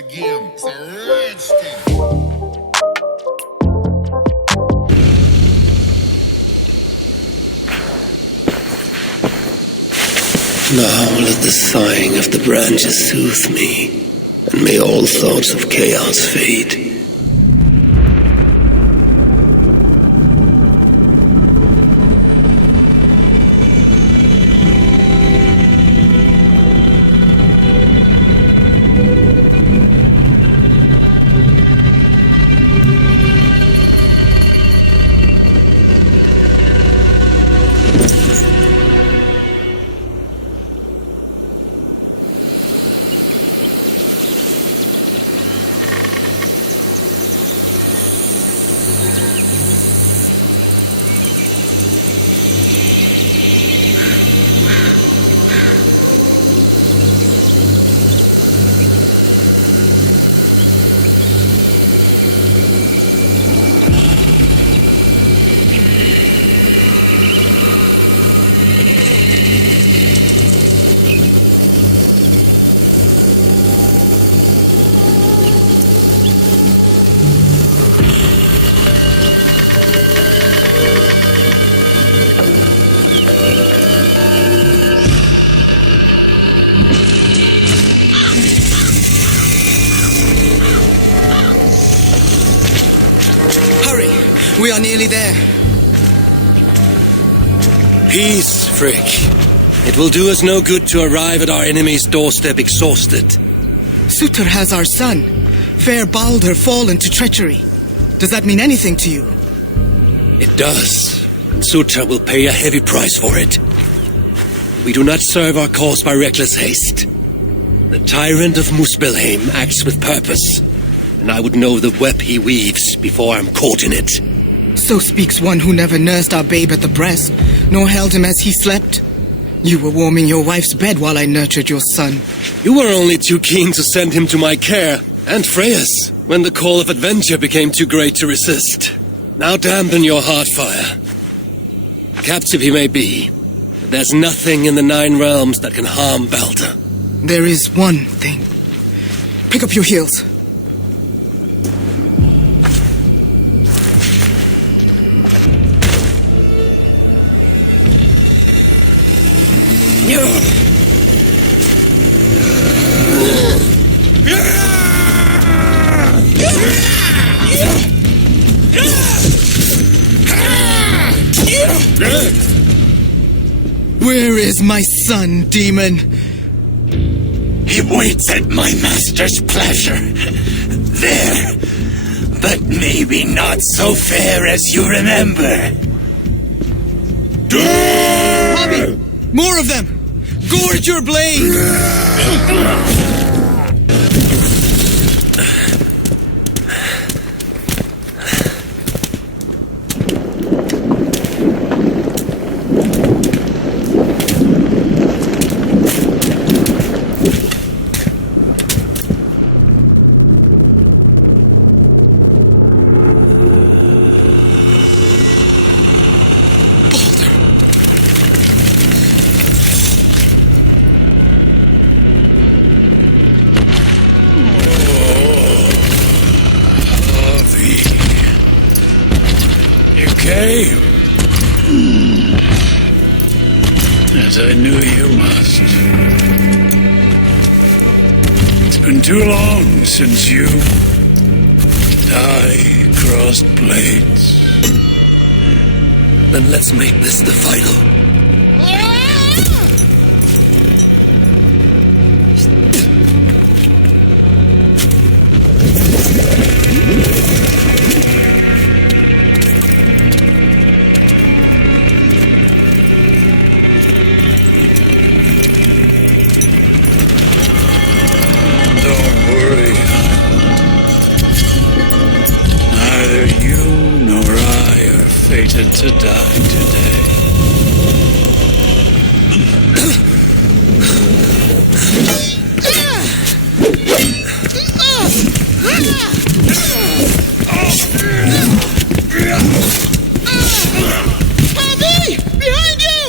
Valhalla game. It's a rage thing. Now let the sighing of the branches soothe me, and may all thoughts of chaos fade. We are nearly there. Peace, Frick. It will do us no good to arrive at our enemy's doorstep exhausted. Sutur has our son, fair Baldur, fallen to treachery. Does that mean anything to you? It does. And Sutur will pay a heavy price for it. We do not serve our cause by reckless haste. The tyrant of Muspelheim acts with purpose, and I would know the web he weaves before I'm caught in it. So speaks one who never nursed our babe at the breast, nor held him as he slept. You were warming your wife's bed while I nurtured your son. You were only too keen to send him to my care, and Freya's, when the call of adventure became too great to resist. Now dampen your heart fire. Captive he may be, but there's nothing in the 9 realms that can harm Baldur. There is one thing. Pick up your heels. Where is my son, demon? He waits at my master's pleasure. There. But maybe not so fair as you remember. Bobby! More of them! Gorge your blade! As I knew you must. It's been too long since you and I crossed blades. Then let's make this the final. To die today. Bobby! Behind you!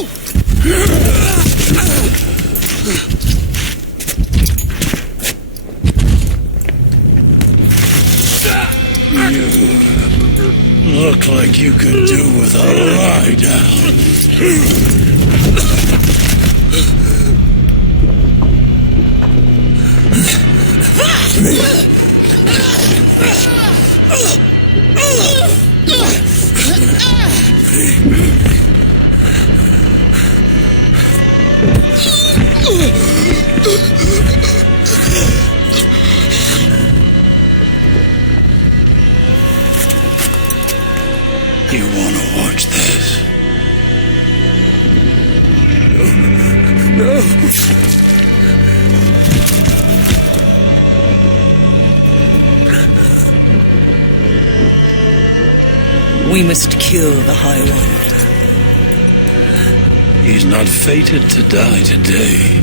We must kill the High One. He's not fated to die today.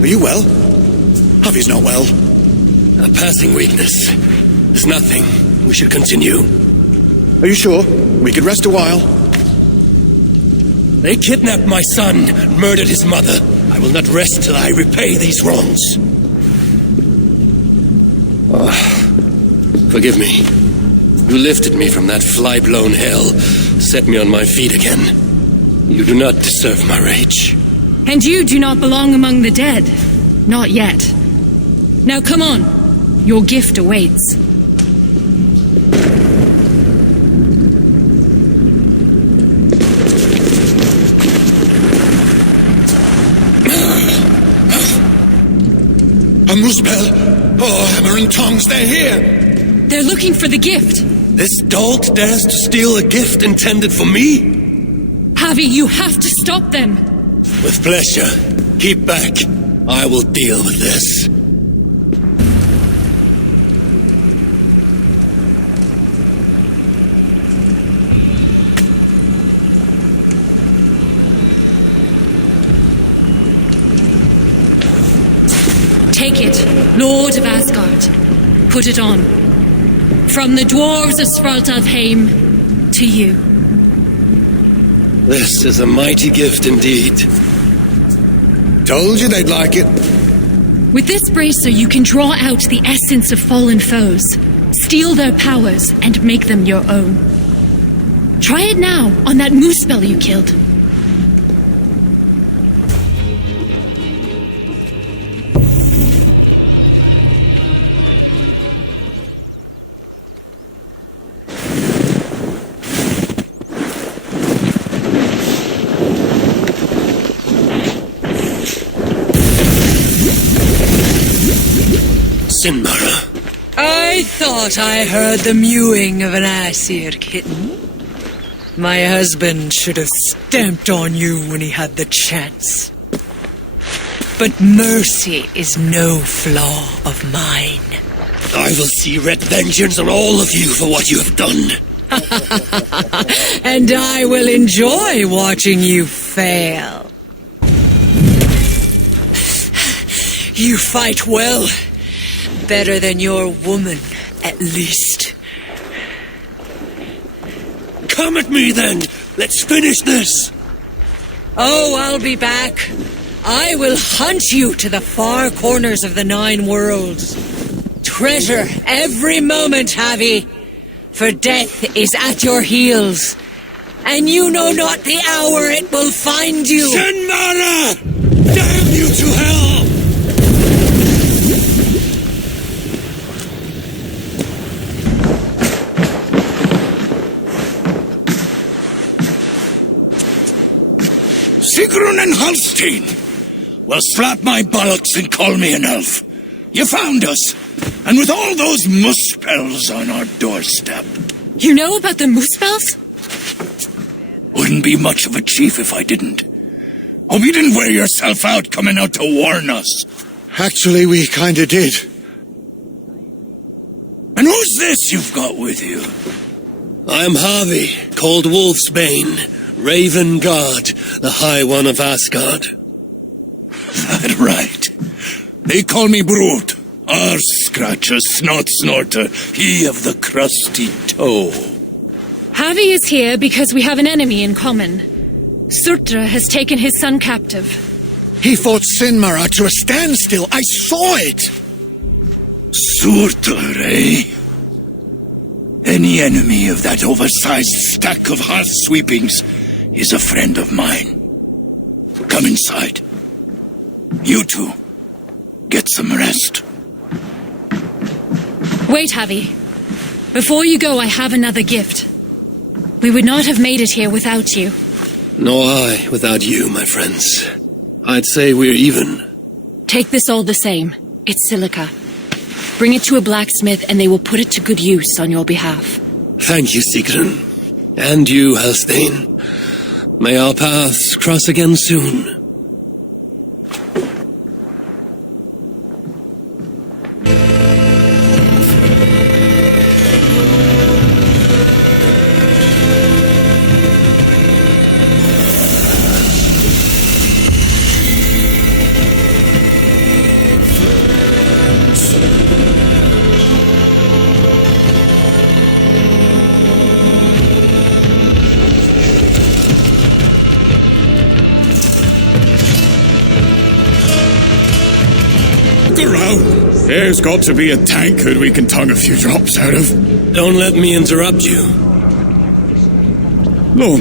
Are you well? Javi's not well. A passing weakness. There's nothing. We should continue. Are you sure? We could rest a while. They kidnapped my son, murdered his mother. I will not rest till I repay these wrongs. Forgive me. You lifted me from that fly-blown hell, set me on my feet again. You do not deserve my rage. And you do not belong among the dead. Not yet. Now come on. Your gift awaits. A Muspel! Oh, hammer and tongs, they're here! They're looking for the gift. This dolt dares to steal a gift intended for me? Javi, you have to stop them. With pleasure. Keep back. I will deal with this. Take it, Lord of Asgard. Put it on. From the dwarves of Svartalfheim to you. This is a mighty gift indeed. Told you they'd like it. With this bracer, you can draw out the essence of fallen foes, steal their powers, and make them your own. Try it now on that Muspel you killed. Sinmara. I thought I heard the mewing of an Aesir kitten. My husband should have stamped on you when he had the chance. But mercy is no flaw of mine. I will see red vengeance on all of you for what you have done. And I will enjoy watching you fail. You fight well. Better than your woman, at least. Come at me then! Let's finish this! Oh, I'll be back. I will hunt you to the far corners of the 9 worlds. Treasure every moment, Javi, for death is at your heels, and you know not the hour it will find you. Sinmara! Damn you to hell! Sigrun and Halstein! Well, slap my bollocks and call me an elf. You found us, and with all those Muspels on our doorstep. You know about the Muspels? Wouldn't be much of a chief if I didn't. Hope you didn't wear yourself out coming out to warn us. Actually, we kinda did. And who's this you've got with you? I am Harvey, called Wolfsbane, Raven God, the High One of Asgard. That right. They call me Brute. Arse Scratcher, Snot Snorter, he of the crusty toe. Javi is here because we have an enemy in common. Surtra has taken his son captive. He fought Sinmara to a standstill. I saw it! Surtur, eh? Any enemy of that oversized stack of hearth sweepings is a friend of mine. Come inside. You two, get some rest. Wait, Javi. Before you go, I have another gift. We would not have made it here without you. Nor I without you, my friends. I'd say we're even. Take this all the same. It's silica. Bring it to a blacksmith and they will put it to good use on your behalf. Thank you, Sigrun. And you, Halstein. May our paths cross again soon. There's got to be a tankard we can tongue a few drops out of. Don't let me interrupt you. Lord,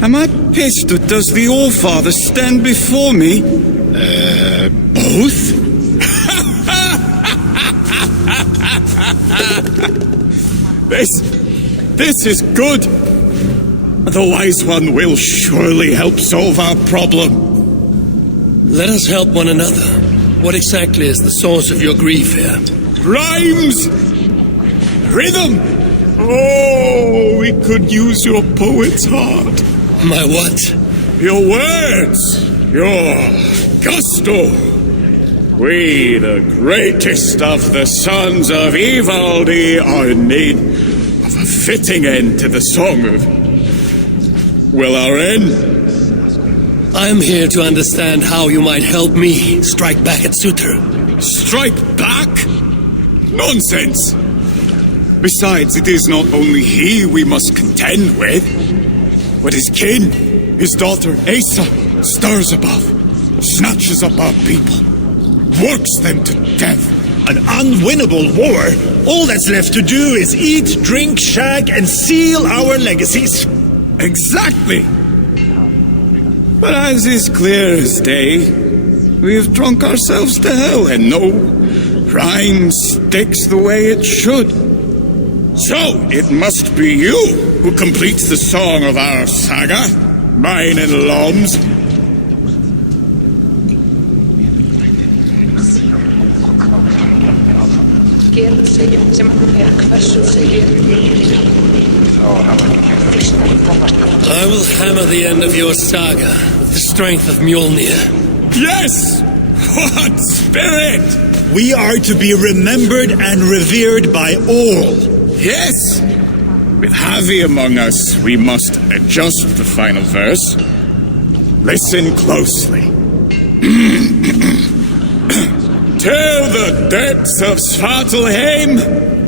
am I pissed or does the All-Father stand before me? Both? This is good. The Wise One will surely help solve our problem. Let us help one another. What exactly is the source of your grief here? Rhymes! Rhythm! Oh, we could use your poet's heart. My what? Your words! Your gusto! We, the greatest of the sons of Ivaldi, are in need of a fitting end to the song of... Well, our end? I'm here to understand how you might help me strike back at Sutra. Strike back? Nonsense! Besides, it is not only he we must contend with, but his kin, his daughter Asa, stirs above, snatches up our people, works them to death. An unwinnable war? All that's left to do is eat, drink, shag, and seal our legacies. Exactly! But as is clear as day, we have drunk ourselves to hell, and no rhyme sticks the way it should. So, it must be you who completes the song of our saga, mine and Lom's. I will hammer the end of your saga with the strength of Mjolnir. Yes! What spirit! We are to be remembered and revered by all. Yes! With Javi among us, we must adjust the final verse. Listen closely. To the depths of Svartalheim,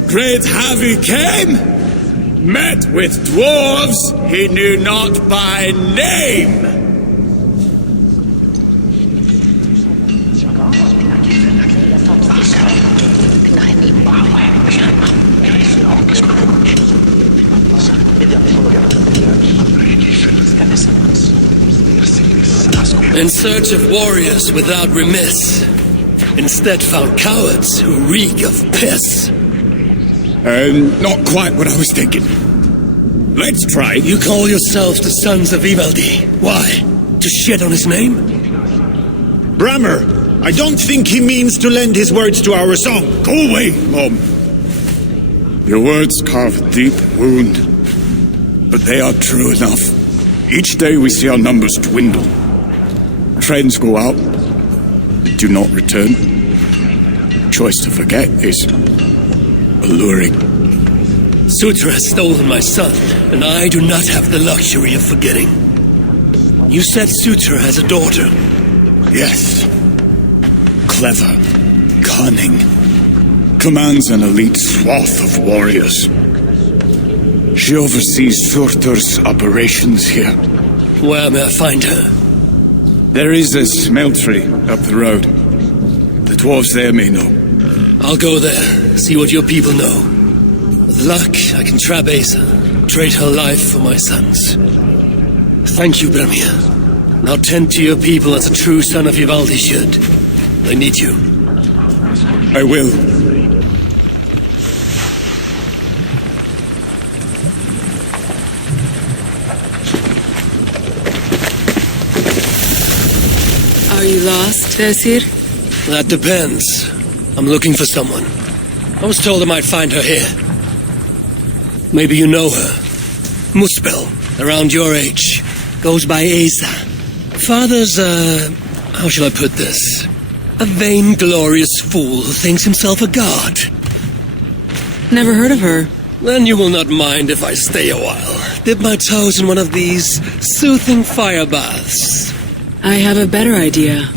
great Javi came, met with dwarves he knew not by name. In search of warriors without remiss, instead found cowards who reek of piss. Not quite what I was thinking. Let's try. You call yourselves the sons of Ivaldi. Why? To shit on his name? Brammer, I don't think he means to lend his words to our song. Go away, Mom. Your words carve a deep wound, but they are true enough. Each day we see our numbers dwindle. Friends go out, but do not return. Choice to forget is alluring. Sutra has stolen my son, and I do not have the luxury of forgetting. You said Sutra has a daughter. Yes. Clever. Cunning. Commands an elite swath of warriors. She oversees Surtur's operations here. Where may I find her? There is a smeltery up the road. The dwarves there may know. I'll go there, see what your people know. With luck, I can trap Asa, trade her life for my son's. Thank you, Bramir. Now tend to your people as a true son of Ivaldi should. They need you. I will. Are you lost, Esir? That depends. I'm looking for someone. I was told I might find her here. Maybe you know her. Muspel, around your age. Goes by Asa. Father's, how shall I put this? A vain-glorious fool who thinks himself a god. Never heard of her. Then you will not mind if I stay a while. Dip my toes in one of these soothing fire baths. I have a better idea.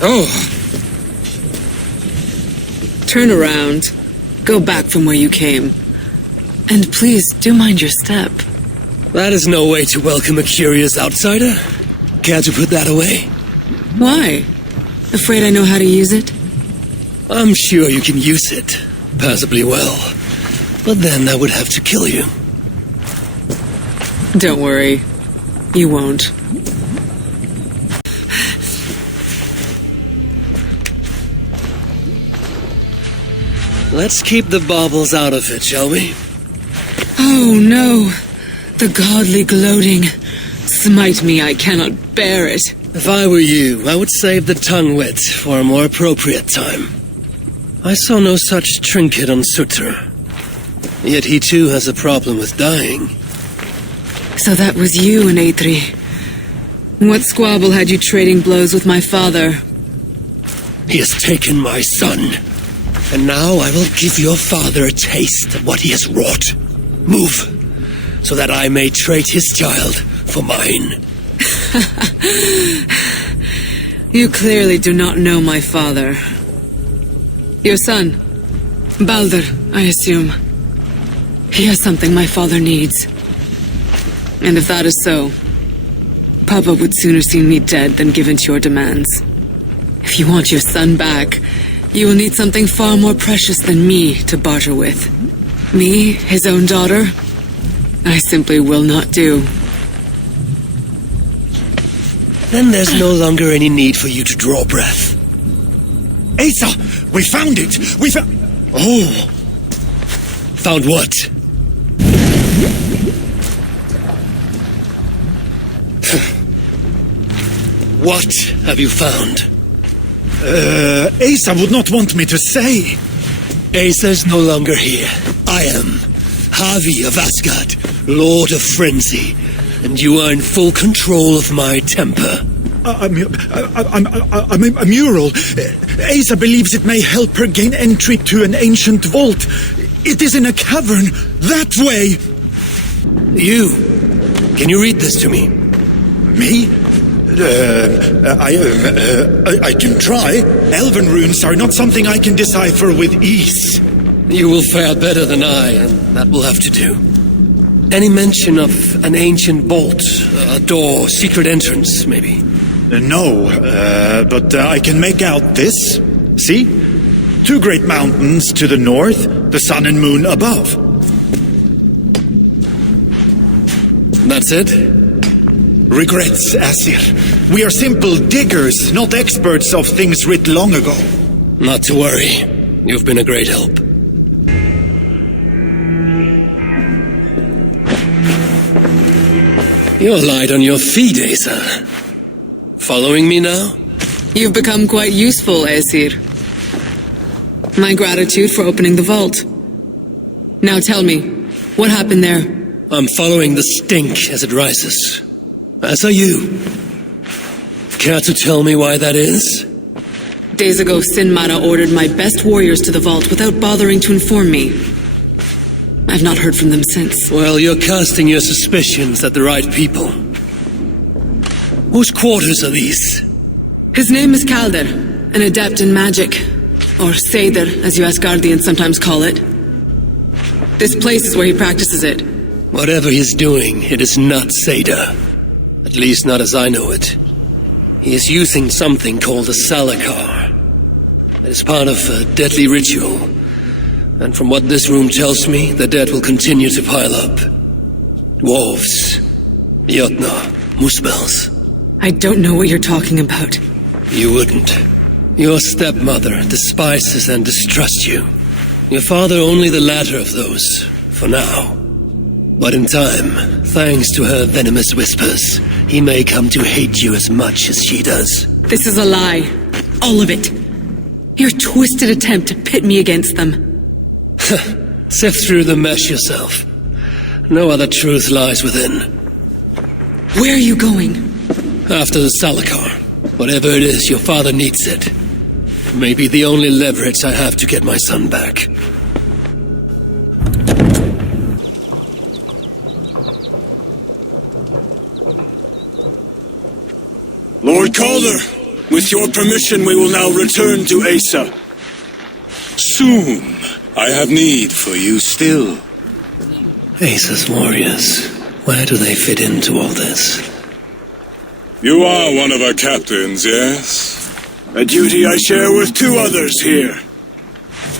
Oh, Turn around. Go back from where you came. And please, do mind your step. that is no way to welcome a curious outsider. Care to put that away? Why? Afraid I know how to use it? I'm sure you can use it, passably well. But then I would have to kill you. Don't worry. You won't. Let's keep the baubles out of it, shall we? Oh no! The godly gloating. Smite me, I cannot bear it. If I were you, I would save the tongue wit for a more appropriate time. I saw no such trinket on Sutra. Yet he too has a problem with dying. So that was you and Aetri. What squabble had you trading blows with my father? He has taken my son. And now I will give your father a taste of what he has wrought. Move, so that I may trade his child for mine. You clearly do not know my father. Your son, Baldur, I assume. He has something my father needs. And if that is so, Papa would sooner see me dead than give in to your demands. If you want your son back, you will need something far more precious than me to barter with. Me, his own daughter? I simply will not do. Then there's no longer any need for you to draw breath. Asa! We found it! We found... Oh! Found what? What have you found? Asa would not want me to say. Asa's no longer here. I am. Havi of Asgard, Lord of Frenzy. And you are in full control of my temper. A mural. Asa believes it may help her gain entry to an ancient vault. It is in a cavern. That way. You. Can you read this to me? Me? I can try. Elven runes are not something I can decipher with ease. You will fare better than I, and that will have to do. Any mention of an ancient vault, a door, secret entrance, maybe? No, but I can make out this. See? 2 great mountains to the north, the sun and moon above. That's it? Regrets, Asir. We are simple diggers, not experts of things writ long ago. Not to worry. You've been a great help. You're light on your feet, Asa. Following me now? You've become quite useful, Aesir. My gratitude for opening the vault. Now tell me, what happened there? I'm following the stink as it rises. As are you. Care to tell me why that is? Days ago, Sinmara ordered my best warriors to the vault without bothering to inform me. I've not heard from them since. Well, you're casting your suspicions at the right people. Whose quarters are these? His name is Calder, an adept in magic. Or Seder, as you Asgardians sometimes call it. This place is where he practices it. Whatever he's doing, it is not Seder. At least not as I know it. He is using something called a Salakar. It is part of a deadly ritual. And from what this room tells me, the dead will continue to pile up. Dwarves, Jotnar, Muspels. I don't know what you're talking about. You wouldn't. Your stepmother despises and distrusts you. Your father only the latter of those, for now. But in time, thanks to her venomous whispers, he may come to hate you as much as she does. This is a lie. All of it. Your twisted attempt to pit me against them. Sift through the mesh yourself. No other truth lies within. Where are you going? After the Salakar. Whatever it is, your father needs it. Maybe the only leverage I have to get my son back. Lord Calder, with your permission, we will now return to Asa. Soon. I have need for you still. Asa's warriors. Where do they fit into all this? You are one of our captains, yes? A duty I share with 2 others here.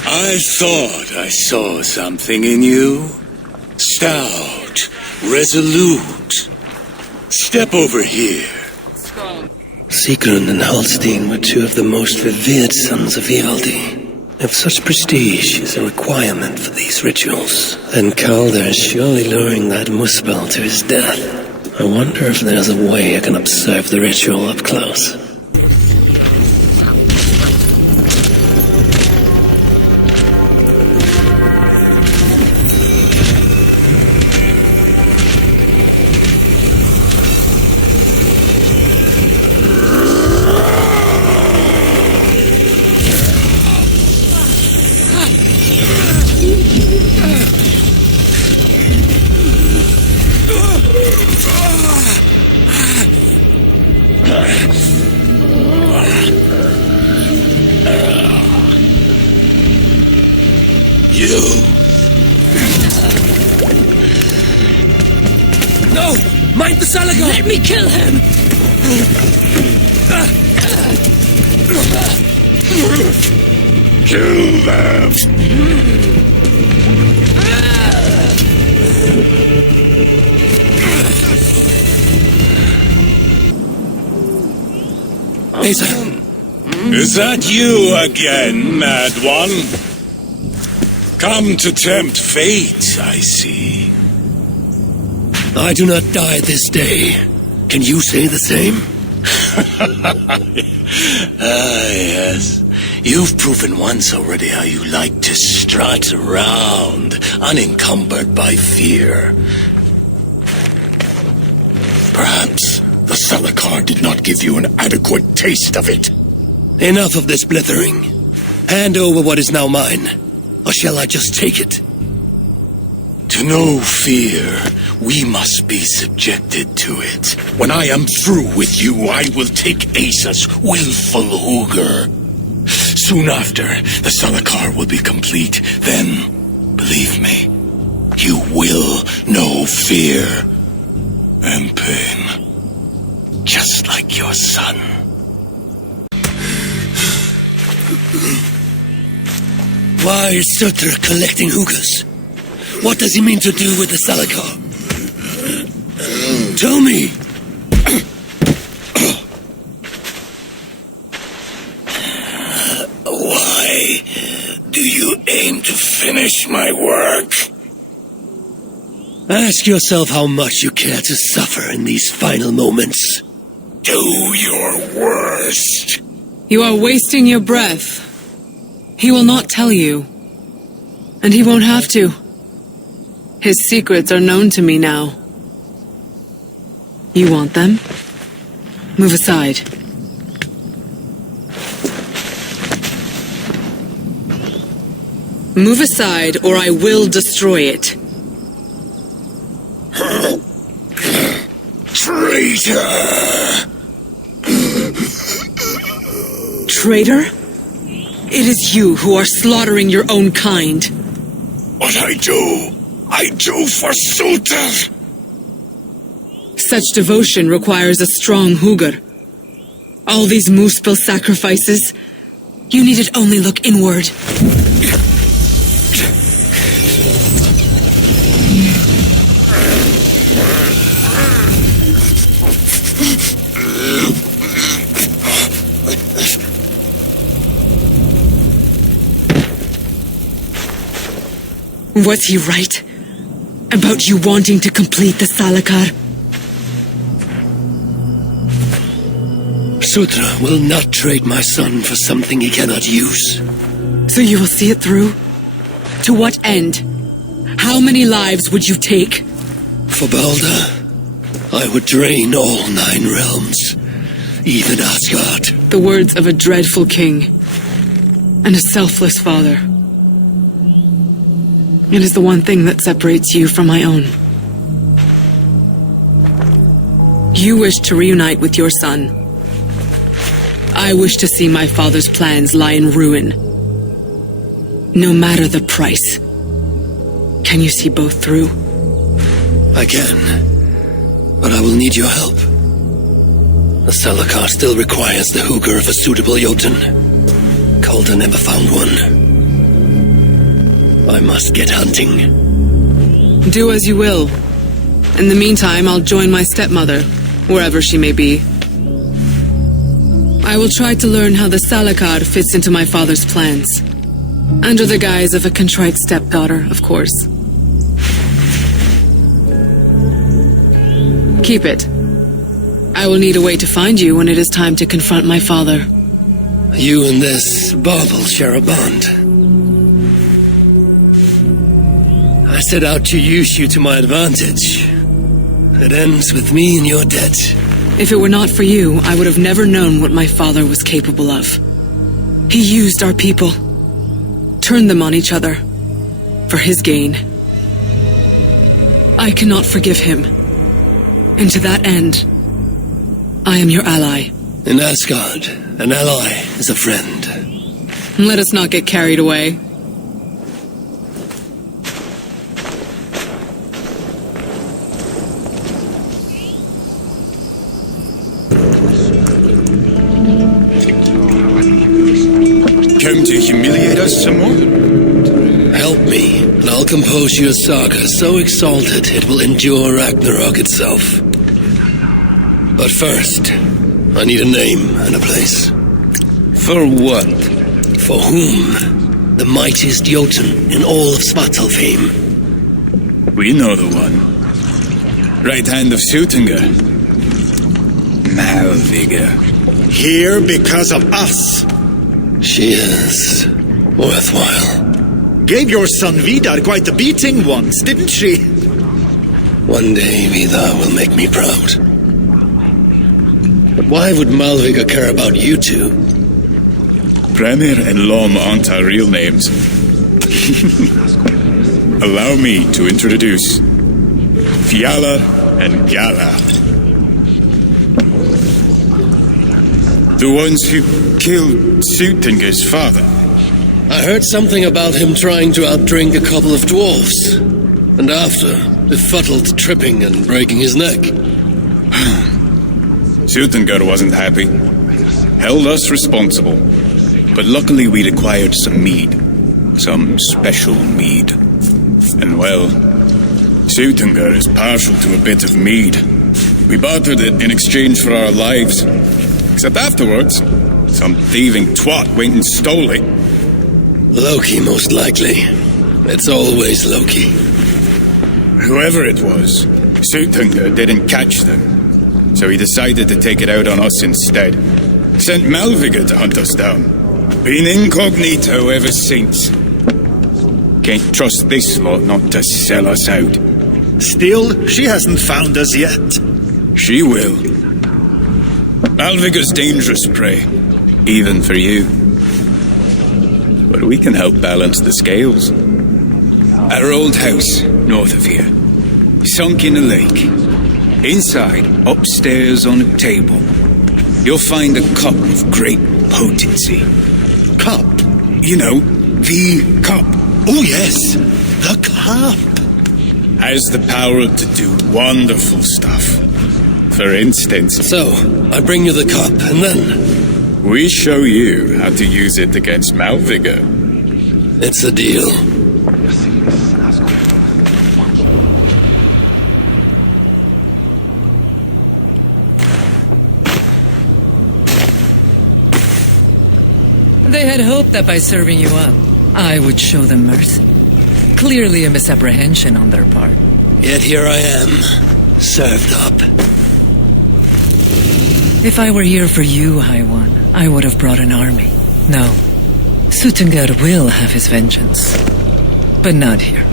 I thought I saw something in you. Stout, resolute. Step over here. Sigrun and Halstein were 2 of the most revered sons of Ivaldi. If such prestige is a requirement for these rituals, then Calder is surely luring that Muspel to his death. I wonder if there's a way I can observe the ritual up close. No! Mind the Salakar! Let me kill him! Kill them! Asa! Is that you again, mad one? Come to tempt fate, I see. I do not die this day. Can you say the same? Yes. You've proven once already how you like to strut around, unencumbered by fear. Perhaps the Salakar did not give you an adequate taste of it. Enough of this blithering. Hand over what is now mine, or shall I just take it? To know fear, we must be subjected to it. When I am through with you, I will take Asa's willful Hugr. Soon after, the Salakar will be complete. Then, believe me, you will know fear and pain. Just like your son. Why is Surtur collecting Hugrs? What does he mean to do with the Salakar? Tell me! Why do you aim to finish my work? Ask yourself how much you care to suffer in these final moments. Do your worst. You are wasting your breath. He will not tell you. And he won't have to. His secrets are known to me now. You want them? Move aside. Move aside, or I will destroy it. Traitor? It is you who are slaughtering your own kind. What I do for Suter. Such devotion requires a strong Hugr. All these Muspel sacrifices, you needed only look inward. Was he right about you wanting to complete the Salakar? Sutra will not trade my son for something he cannot use. So you will see it through? To what end? How many lives would you take? For Balder, I would drain all 9 realms, even Asgard. The words of a dreadful king and a selfless father. It is the one thing that separates you from my own. You wish to reunite with your son. I wish to see my father's plans lie in ruin. No matter the price. Can you see both through? I can, but I will need your help. The Salakar still requires the Hugr of a suitable Jotun. Calder never found one. I must get hunting. Do as you will. In the meantime, I'll join my stepmother, wherever she may be. I will try to learn how the Salakar fits into my father's plans. Under the guise of a contrite stepdaughter, of course. Keep it. I will need a way to find you when it is time to confront my father. You and this bauble share a bond. I set out to use you to my advantage. It ends with me in your debt. If it were not for you, I would have never known what my father was capable of. He used our people, turned them on each other, for his gain. I cannot forgive him. And to that end, I am your ally. In Asgard, an ally is a friend. Let us not get carried away. Come to humiliate us some more? Help me, and I'll compose your saga so exalted it will endure Ragnarok itself. But first, I need a name and a place. For what? For whom? The mightiest Jotun in all of Svartalfheim. We know the one. Right hand of Sutinga. Malviga. Here because of us. She is worthwhile. Gave your son Vidar quite a beating once, didn't she? One day Vidar will make me proud. But why would Malviga care about you two? Premier and Lom aren't our real names. Allow me to introduce Fiala and Gala. The ones who killed Sutinga's father. I heard something about him trying to outdrink a couple of dwarves. And after, befuddled tripping and breaking his neck. Sutinga wasn't happy. Held us responsible. But luckily we'd acquired some mead. Some special mead. And well, Sutinga is partial to a bit of mead. We bartered it in exchange for our lives. Except afterwards, some thieving twat went and stole it. Loki, most likely. It's always Loki. Whoever it was, Sutinga didn't catch them. So he decided to take it out on us instead. Sent Malviga to hunt us down. Been incognito ever since. Can't trust this lot not to sell us out. Still, she hasn't found us yet. She will. Malviga's dangerous prey, even for you. But we can help balance the scales. Our old house, north of here, sunk in a lake. Inside, upstairs on a table, you'll find a cup of great potency. Cup? You know, the cup. Oh, yes, the cup. Has the power to do wonderful stuff. For instance, So, I bring you the cup, and then we show you how to use it against Malvigor. it's a deal. They had hoped that by serving you up, I would show them mercy. Clearly a misapprehension on their part. Yet here I am, served up. If I were here for you, High One, I would have brought an army. No. Suttungr will have his vengeance. But not here.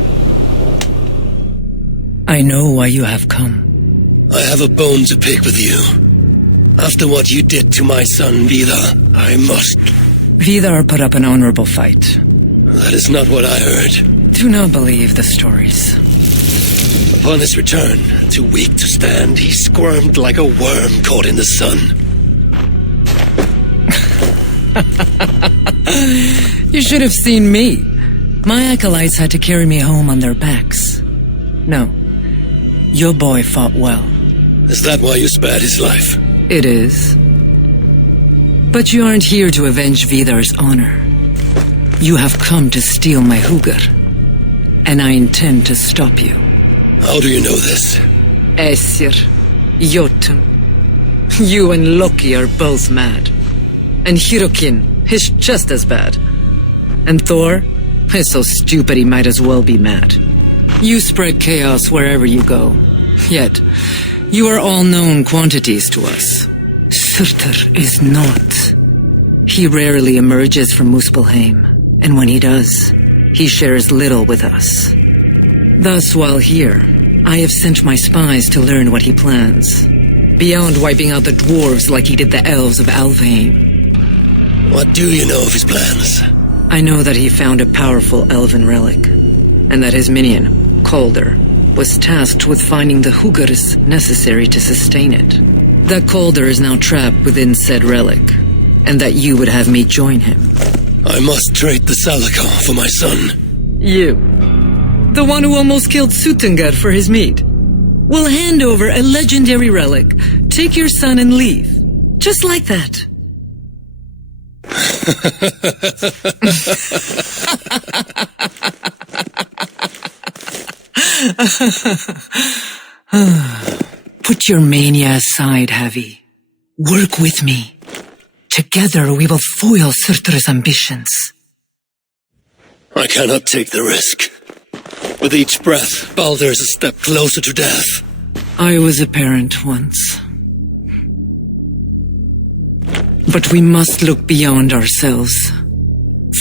I know why you have come. I have a bone to pick with you. After what you did to my son, Vidar, I must... Vidar put up an honorable fight. That is not what I heard. Do not believe the stories. Upon his return, too weak to stand, he squirmed like a worm caught in the sun. You should have seen me. My acolytes had to carry me home on their backs. No. Your boy fought well. Is that why you spared his life? It is. But you aren't here to avenge Vidar's honor. You have come to steal my Hugr. And I intend to stop you. How do you know this? Aesir, Jotun. You and Loki are both mad. And Hirokin is just as bad. And Thor is so stupid he might as well be mad. You spread chaos wherever you go. Yet, you are all known quantities to us. Surtr is not. He rarely emerges from Muspelheim, and when he does, he shares little with us. Thus, while here, I have sent my spies to learn what he plans. Beyond wiping out the dwarves like he did the elves of Alfheim. What do you know of his plans? I know that he found a powerful elven relic, and that his minion, Calder, was tasked with finding the Hugrs necessary to sustain it. That Calder is now trapped within said relic, and that you would have me join him. I must trade the Salakar for my son. You, the one who almost killed Suttungr for his meat, will hand over a legendary relic, take your son and leave. Just like that. Put your mania aside, Havi. Work with me. Together we will foil Surtr's ambitions. I cannot take the risk. With each breath, Baldur is a step closer to death. I was a parent once. But we must look beyond ourselves.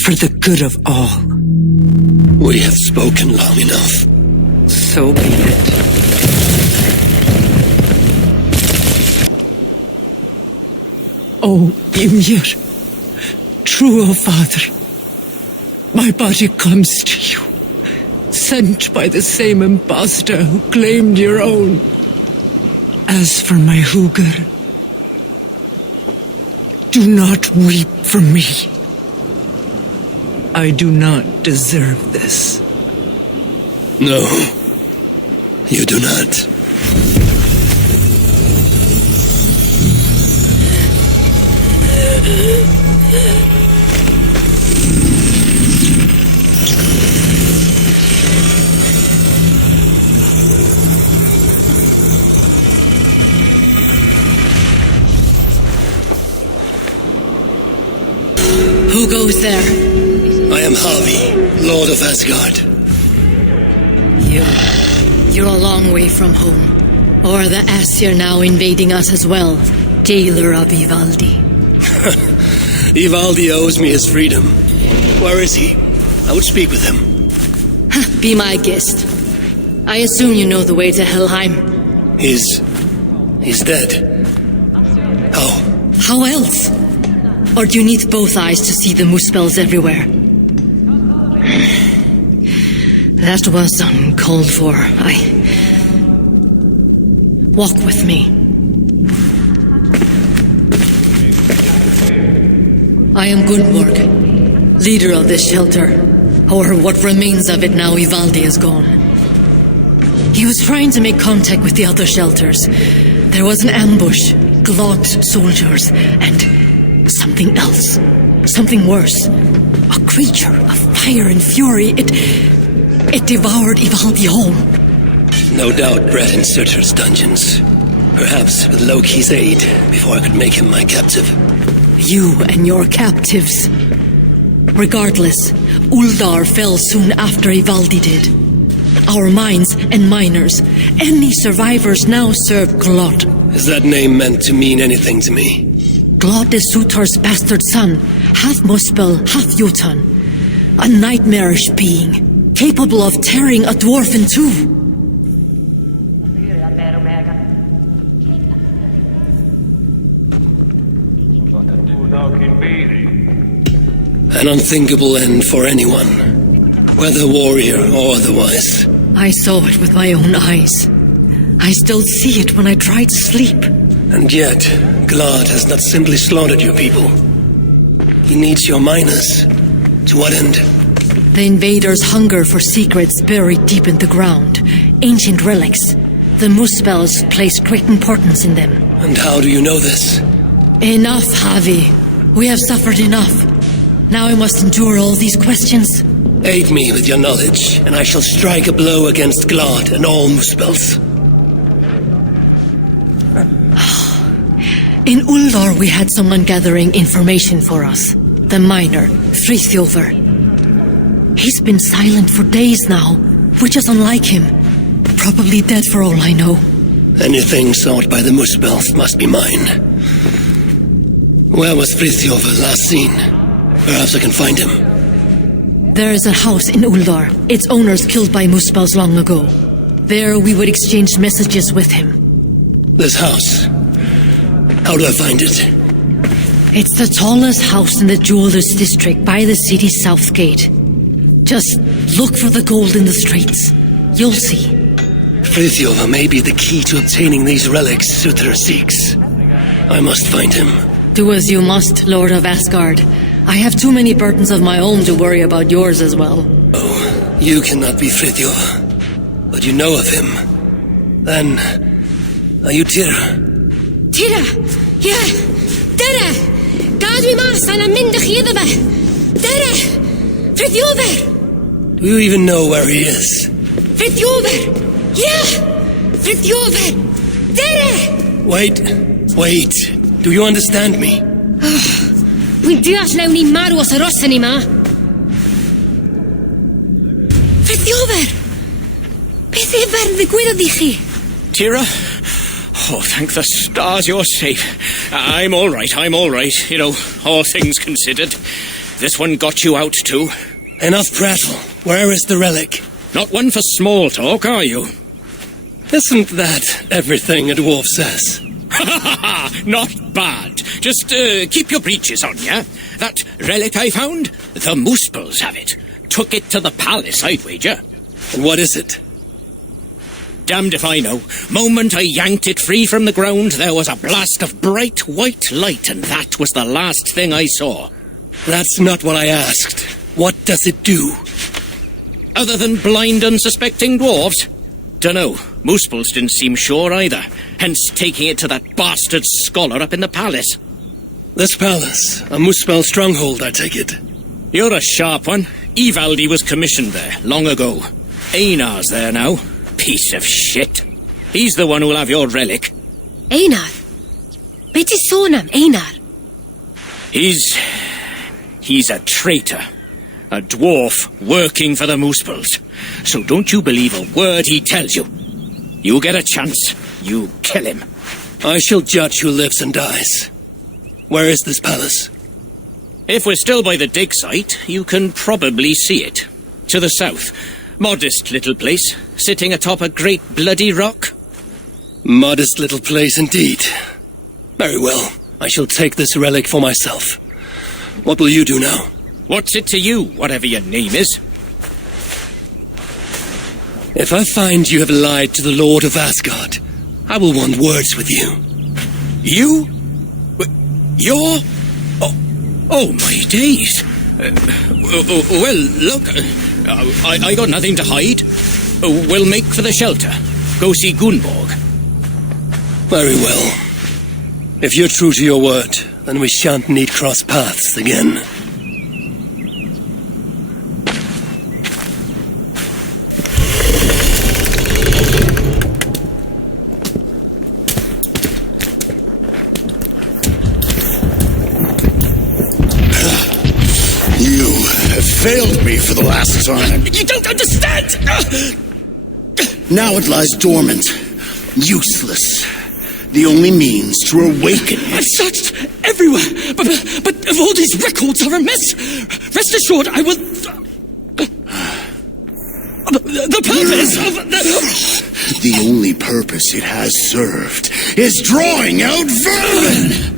For the good of all. We have spoken long enough. So be it. O Ymir, true O Father, my body comes to you, sent by the same impostor who claimed your own. As for my Hugr, do not weep for me. I do not deserve this. No, you do not. Who goes there? I am Havi, Lord of Asgard. You're a long way from home. Or the Aesir now invading us as well. Jailer of Ivaldi. Ivaldi owes me his freedom. Where is he? I would speak with him. Be my guest. I assume you know the way to Helheim. He's dead. How? How else? Or do you need both eyes to see the Muspels everywhere? That was uncalled for. Walk with me. I am Gunborg, leader of this shelter, or what remains of it now Ivaldi is gone. He was trying to make contact with the other shelters. There was an ambush, Glod's soldiers, and something else. Something worse. A creature of fire and fury. It devoured Ivaldi whole. No doubt bred in Surtur's dungeons. Perhaps with Loki's aid, before I could make him my captive. You and your captives. Regardless, Uldar fell soon after Ivaldi did. Our mines and miners, any survivors now serve Glod. Is that name meant to mean anything to me? Glod is Surtur's bastard son, half Muspel, half Jotun. A nightmarish being, capable of tearing a dwarf in two. An unthinkable end for anyone, whether warrior or otherwise. I saw it with my own eyes. I still see it when I try to sleep. And yet, Glod has not simply slaughtered your people. He needs your miners. To what end? The invaders hunger for secrets buried deep in the ground. Ancient relics. The Muspels place great importance in them. And how do you know this? Enough, Javi. We have suffered enough. Now I must endure all these questions. Aid me with your knowledge, and I shall strike a blow against Glod and all Muspels. In Uldar we had someone gathering information for us. The miner, Frithjofr. He's been silent for days now, which is unlike him. Probably dead for all I know. Anything sought by the Muspels must be mine. Where was Frithjofr last seen? Perhaps I can find him. There is a house in Uldar. Its owners killed by Muspels long ago. There we would exchange messages with him. This house. How do I find it? It's the tallest house in the Jewelers District by the city's south gate. Just look for the gold in the streets. You'll see. Frithjofr may be the key to obtaining these relics Surtur seeks. I must find him. Do as you must, Lord of Asgard. I have too many burdens of my own to worry about yours as well. Oh, you cannot be Frithjofr, but you know of him. Then, are you Tira? Tira! Yeah! Tira! Gadwi mas ana mindach yidava! Tira! Frithjofr! Do you even know where he is? Frithjofr! Yeah! Frithjofr! Tira! Wait. Do you understand me? We dias now ni maru os arosani ma. Frithjofr! Beth efer ddigwydd di chi? Tira? Oh, thank the stars you're safe. I'm all right. You know, all things considered. This one got you out too. Enough prattle. Where is the relic? Not one for small talk, are you? Isn't that everything a dwarf says? Not bad. Just keep your breeches on, yeah? That relic I found, the Muspels have it. Took it to the palace, I'd wager. And what is it? Damned if I know. Moment I yanked it free from the ground, there was a blast of bright white light, and that was the last thing I saw. That's not what I asked. What does it do? Other than blind, unsuspecting dwarves? Dunno. Muspels didn't seem sure either, hence taking it to that bastard scholar up in the palace. This palace? A Muspel stronghold, I take it. You're a sharp one. Ivaldi was commissioned there, long ago. Einar's there now. Piece of shit. He's the one who'll have your relic. Einar? Beth is sonam, Einar? He's a traitor. A dwarf working for the Muspels. So don't you believe a word he tells you. You get a chance, you kill him. I shall judge who lives and dies. Where is this palace? If we're still by the dig site, you can probably see it. To the south. Modest little place, sitting atop a great bloody rock. Modest little place indeed. Very well. I shall take this relic for myself. What will you do now? What's it to you, whatever your name is? If I find you have lied to the Lord of Asgard, I will want words with you. You? You're... Oh, my days. Well, look, I got nothing to hide. We'll make for the shelter. Go see Gunborg. Very well. If you're true to your word, then we shan't need cross paths again. You have failed me for the last time. You don't understand! Now it lies dormant, useless. The only means to awaken it. I've searched everywhere, but all these records are a mess. Rest assured, I will... The purpose of The only purpose it has served is drawing out vermin!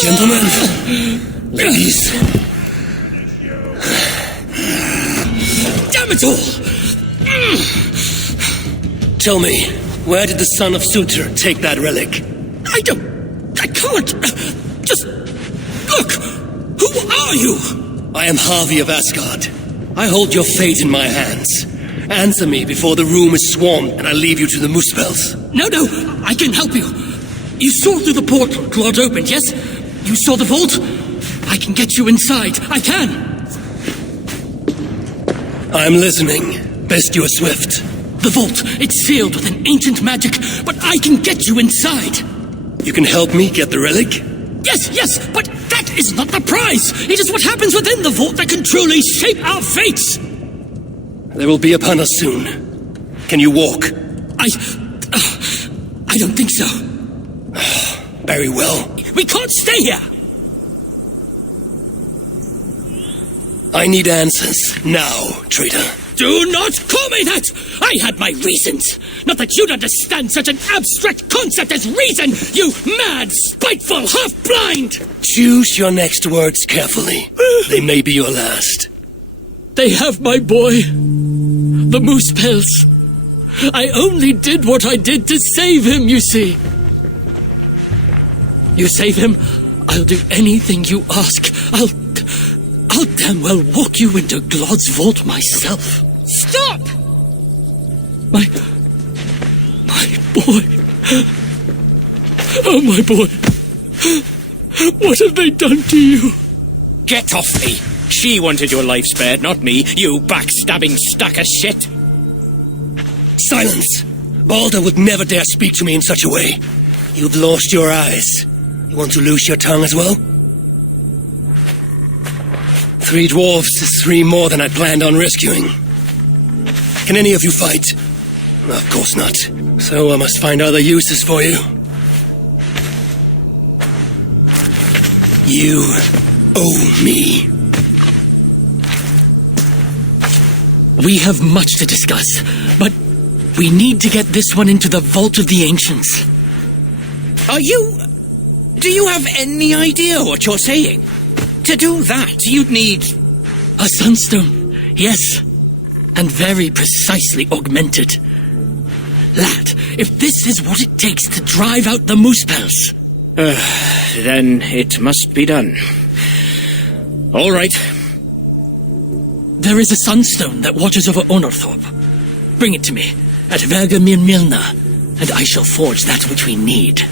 Gentlemen, ladies. Damn it all! Tell me, where did the son of Sutur take that relic? I can't. Just look. Who are you? I am Harvey of Asgard. I hold your fate in my hands. Answer me before the room is swarmed and I leave you to the Muspels. No, I can help you. You saw through the portal Claude opened, yes? You saw the vault? I can get you inside. I can. I'm listening. Best you are swift. The vault, it's sealed with an ancient magic, but I can get you inside. You can help me get the relic? Yes, but that is not the prize. It is what happens within the vault that can truly shape our fates. They will be upon us soon. Can you walk? I don't think so. Very well. We can't stay here. I need answers now, traitor. Do not call me that! I had my reasons. Not that you'd understand such an abstract concept as reason, you mad, spiteful, half-blind! Choose your next words carefully. They may be your last. They have my boy. The Muspels. I only did what I did to save him, you see. You save him, I'll do anything you ask. I'll damn well walk you into Glod's vault myself. Stop! My boy. Oh, my boy. What have they done to you? Get off me! She wanted your life spared, not me, you backstabbing stack of shit! Silence! Balder would never dare speak to me in such a way. You've lost your eyes. You want to lose your tongue as well? 3 dwarves is 3 more than I planned on rescuing. Can any of you fight? Of course not. So I must find other uses for you. You owe me. We have much to discuss, but we need to get this one into the Vault of the Ancients. Do you have any idea what you're saying? To do that, you'd need... A sunstone, yes. And very precisely augmented. Lad, if this is what it takes to drive out the Muspels... then it must be done. All right. There is a sunstone that watches over Onorthorpe. Bring it to me, at Vergamir Milna, and I shall forge that which we need.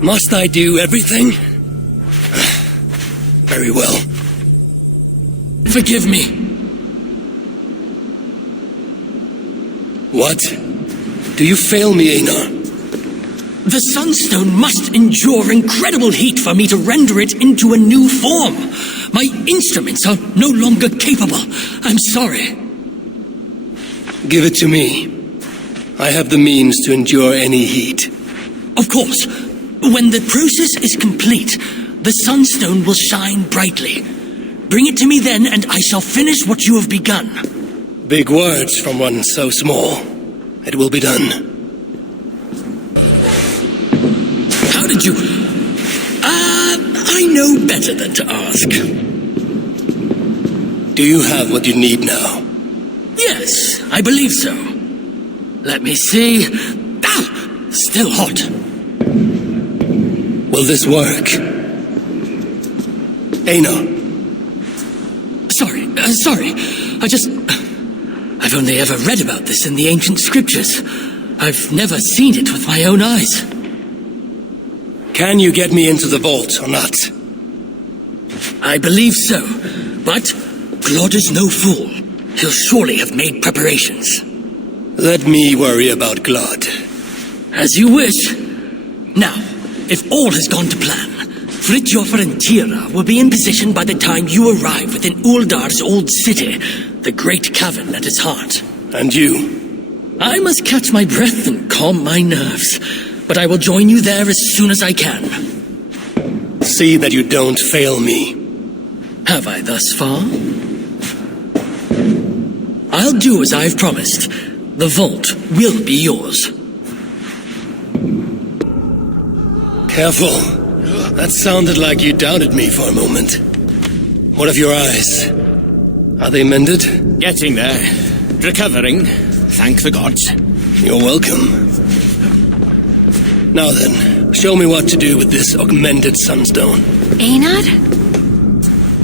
Must I do everything? Very well. Forgive me. What? Do you fail me, Einar? The sunstone must endure incredible heat for me to render it into a new form. My instruments are no longer capable. I'm sorry. Give it to me. I have the means to endure any heat. Of course. When the process is complete, the sunstone will shine brightly. Bring it to me then, and I shall finish what you have begun. Big words from one so small. It will be done. How did you... I know better than to ask. Do you have what you need now? Yes, I believe so. Let me see. Still hot. Will this work? Einar. Sorry. I've only ever read about this in the ancient scriptures. I've never seen it with my own eyes. Can you get me into the vault or not? I believe so, but Glod is no fool. He'll surely have made preparations. Let me worry about Glod. As you wish. Now, if all has gone to plan, Fridtjofr and Tira will be in position by the time you arrive within Uldar's old city, the great cavern at its heart. And you? I must catch my breath and calm my nerves, but I will join you there as soon as I can. See that you don't fail me. Have I thus far? I'll do as I've promised. The vault will be yours. Careful. That sounded like you doubted me for a moment. What of your eyes? Are they mended? Getting there. Recovering. Thank the gods. You're welcome. Now then, show me what to do with this augmented sunstone. Einar?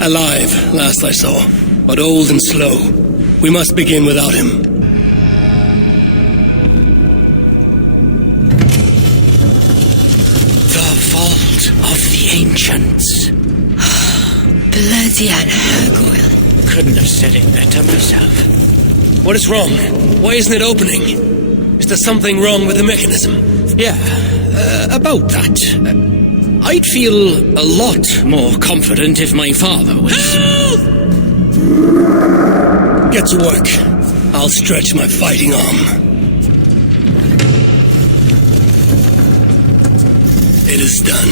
Alive, last I saw, but old and slow. We must begin without him. The vault of the ancients. Bloody Anhergoil. Couldn't have said it better myself. What is wrong? Why isn't it opening? Is there something wrong with the mechanism? Yeah, about that. I'd feel a lot more confident if my father was... Help! Get to work. I'll stretch my fighting arm. It is done.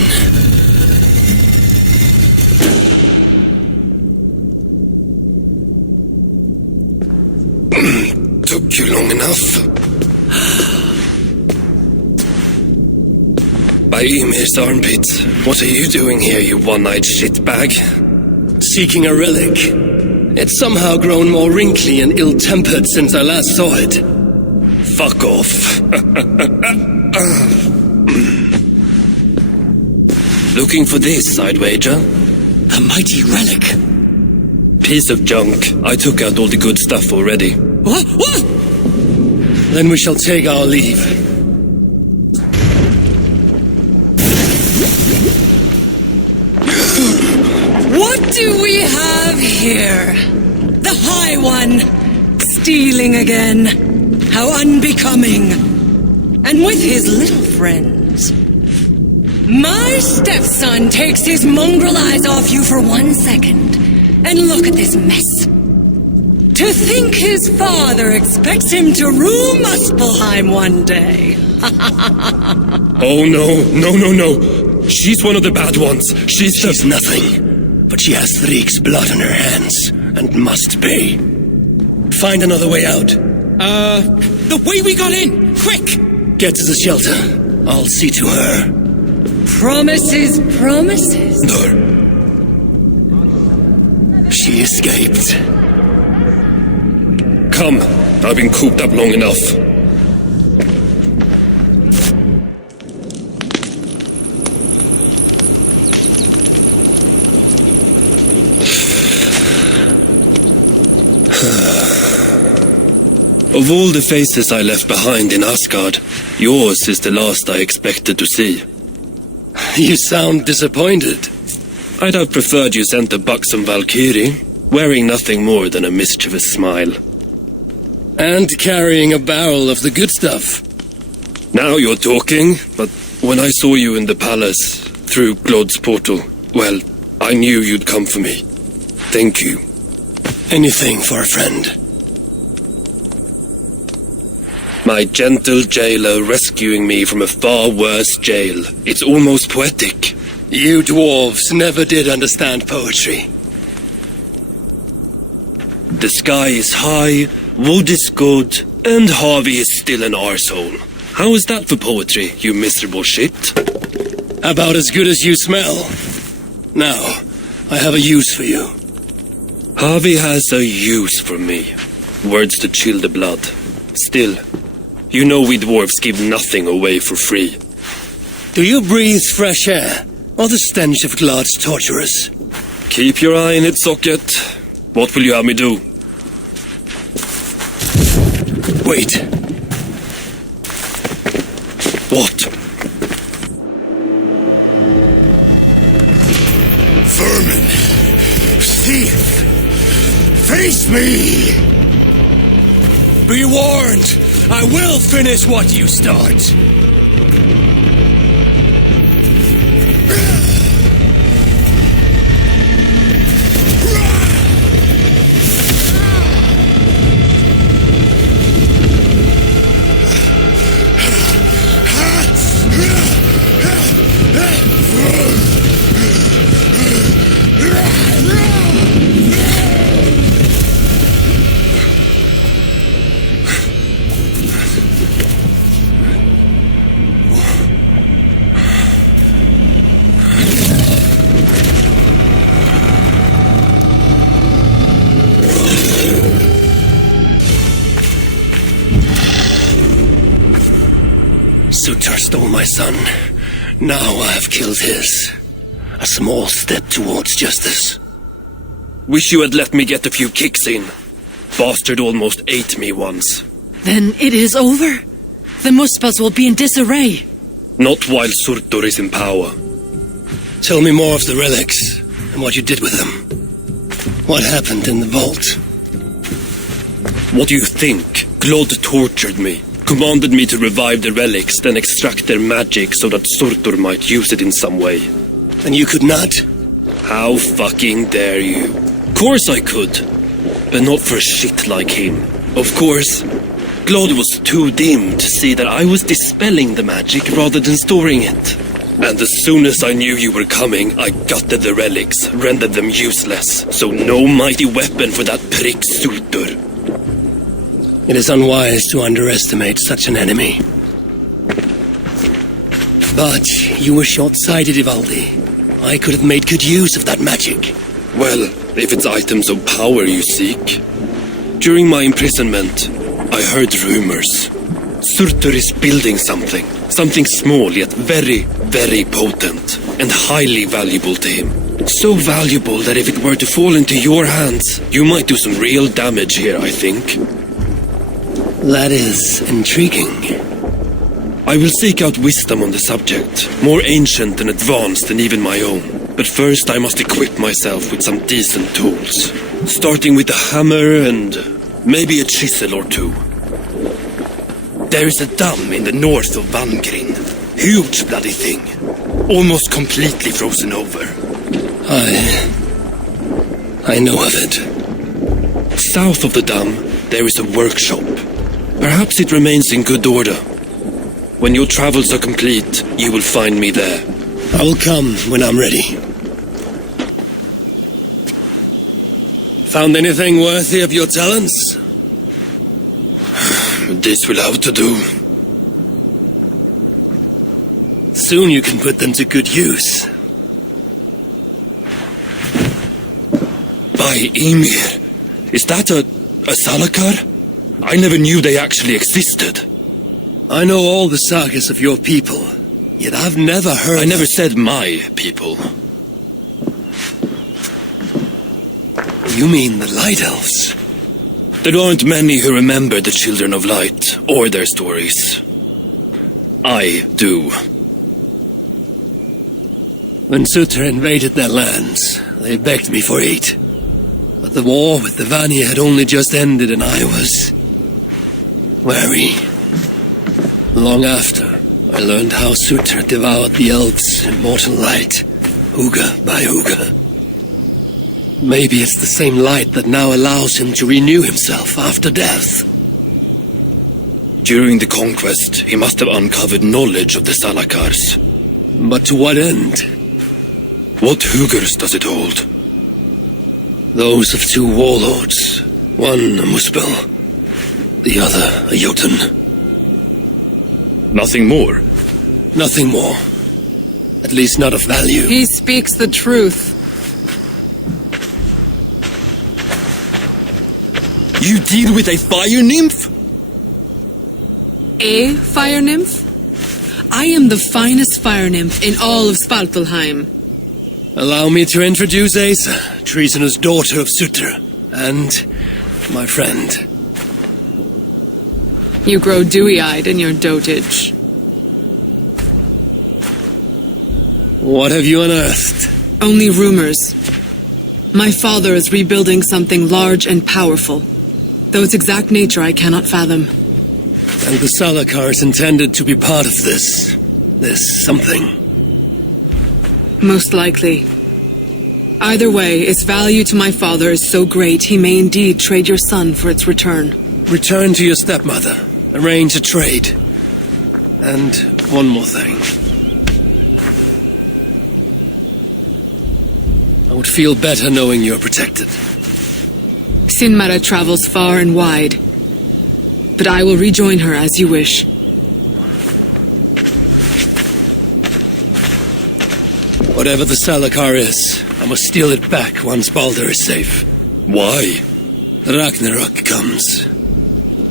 Took you long enough. By Ymir's armpits. What are you doing here, you one-eyed shitbag? Seeking a relic. It's somehow grown more wrinkly and ill-tempered since I last saw it. Fuck off. Looking for this, I'd wager. A mighty relic. Piece of junk. I took out all the good stuff already. What? Then we shall take our leave. What do we have here? The High One, stealing again. How unbecoming. And with his little friends. My stepson takes his mongrel eyes off you for 1 second. And look at this mess. To think his father expects him to rule Muspelheim one day. Oh, no. She's one of the bad ones. She's nothing. But she has Threek's blood on her hands and must pay. Find another way out. The way we got in! Quick! Get to the shelter. I'll see to her. Promises. No. She escaped. Come. I've been cooped up long enough. Of all the faces I left behind in Asgard, yours is the last I expected to see. You sound disappointed. I'd have preferred you sent a buxom Valkyrie, wearing nothing more than a mischievous smile. And carrying a barrel of the good stuff. Now you're talking, but when I saw you in the palace, through Glod's portal, well, I knew you'd come for me. Thank you. Anything for a friend. My gentle jailer rescuing me from a far worse jail. It's almost poetic. You dwarves never did understand poetry. The sky is high, wood is good, and Harvey is still an arsehole. How is that for poetry, you miserable shit? About as good as you smell. Now, I have a use for you. Harvey has a use for me. Words to chill the blood. Still, you know we dwarves give nothing away for free. Do you breathe fresh air, or the stench of Glad's torturers? Keep your eye in its socket. What will you have me do? Wait. What? Vermin! Thief! Face me! Be warned! I will finish what you start! Sutor stole my son. Now I have killed his. A small step towards justice. Wish you had let me get a few kicks in. Bastard almost ate me once. Then it is over? The Muspels will be in disarray. Not while Surtur is in power. Tell me more of the relics, and what you did with them. What happened in the vault? What do you think? Glod tortured me. Commanded me to revive the relics, then extract their magic so that Surtur might use it in some way. And you could not? How fucking dare you? Of course I could. But not for a shit like him. Of course, Glod was too dim to see that I was dispelling the magic rather than storing it. And as soon as I knew you were coming, I gutted the relics, rendered them useless. So no mighty weapon for that prick Surtur. It is unwise to underestimate such an enemy. But you were short-sighted, Ivaldi. I could have made good use of that magic. Well, if it's items of power you seek. During my imprisonment, I heard rumors. Surtur is building something. Something small yet very, very potent. And highly valuable to him. So valuable that if it were to fall into your hands, you might do some real damage here, I think. That is intriguing. I will seek out wisdom on the subject, more ancient and advanced than even my own. But first I must equip myself with some decent tools. Starting with a hammer and maybe a chisel or two. There is a dam in the north of Vangrin. Huge bloody thing. Almost completely frozen over. I know of it. South of the dam, there is a workshop. Perhaps it remains in good order. When your travels are complete, you will find me there. I will come when I'm ready. Found anything worthy of your talents? This will have to do. Soon you can put them to good use. By Ymir, is that a Salakar? I never knew they actually existed. I know all the sagas of your people, yet I've never heard... I never said my people. You mean the Light Elves? There aren't many who remember the Children of Light, or their stories. I do. When Surtur invaded their lands, they begged me for aid. But the war with the Vanir had only just ended and I was... wary. Long after, I learned how Surtur devoured the elves' immortal light, Uga by Uga. Maybe it's the same light that now allows him to renew himself after death. During the conquest, he must have uncovered knowledge of the Salakars. But to what end? What Hugers does it hold? Those of two warlords. One a Muspel, the other a Jotun. Nothing more? Nothing more. At least not of value. He speaks the truth. You deal with a fire nymph? A fire nymph? I am the finest fire nymph in all of Svartalheim. Allow me to introduce Asa, treasonous daughter of Sutra, and my friend. You grow dewy-eyed in your dotage. What have you unearthed? Only rumors. My father is rebuilding something large and powerful, though its exact nature I cannot fathom. And the Salakars intended to be part of this something. Most likely. Either way, its value to my father is so great he may indeed trade your son for its return. Return to your stepmother. Arrange a trade. And one more thing. I would feel better knowing you're protected. Sinmara travels far and wide, but I will rejoin her as you wish. Whatever the Salakar is, I must steal it back once Baldur is safe. Why? Ragnarok comes.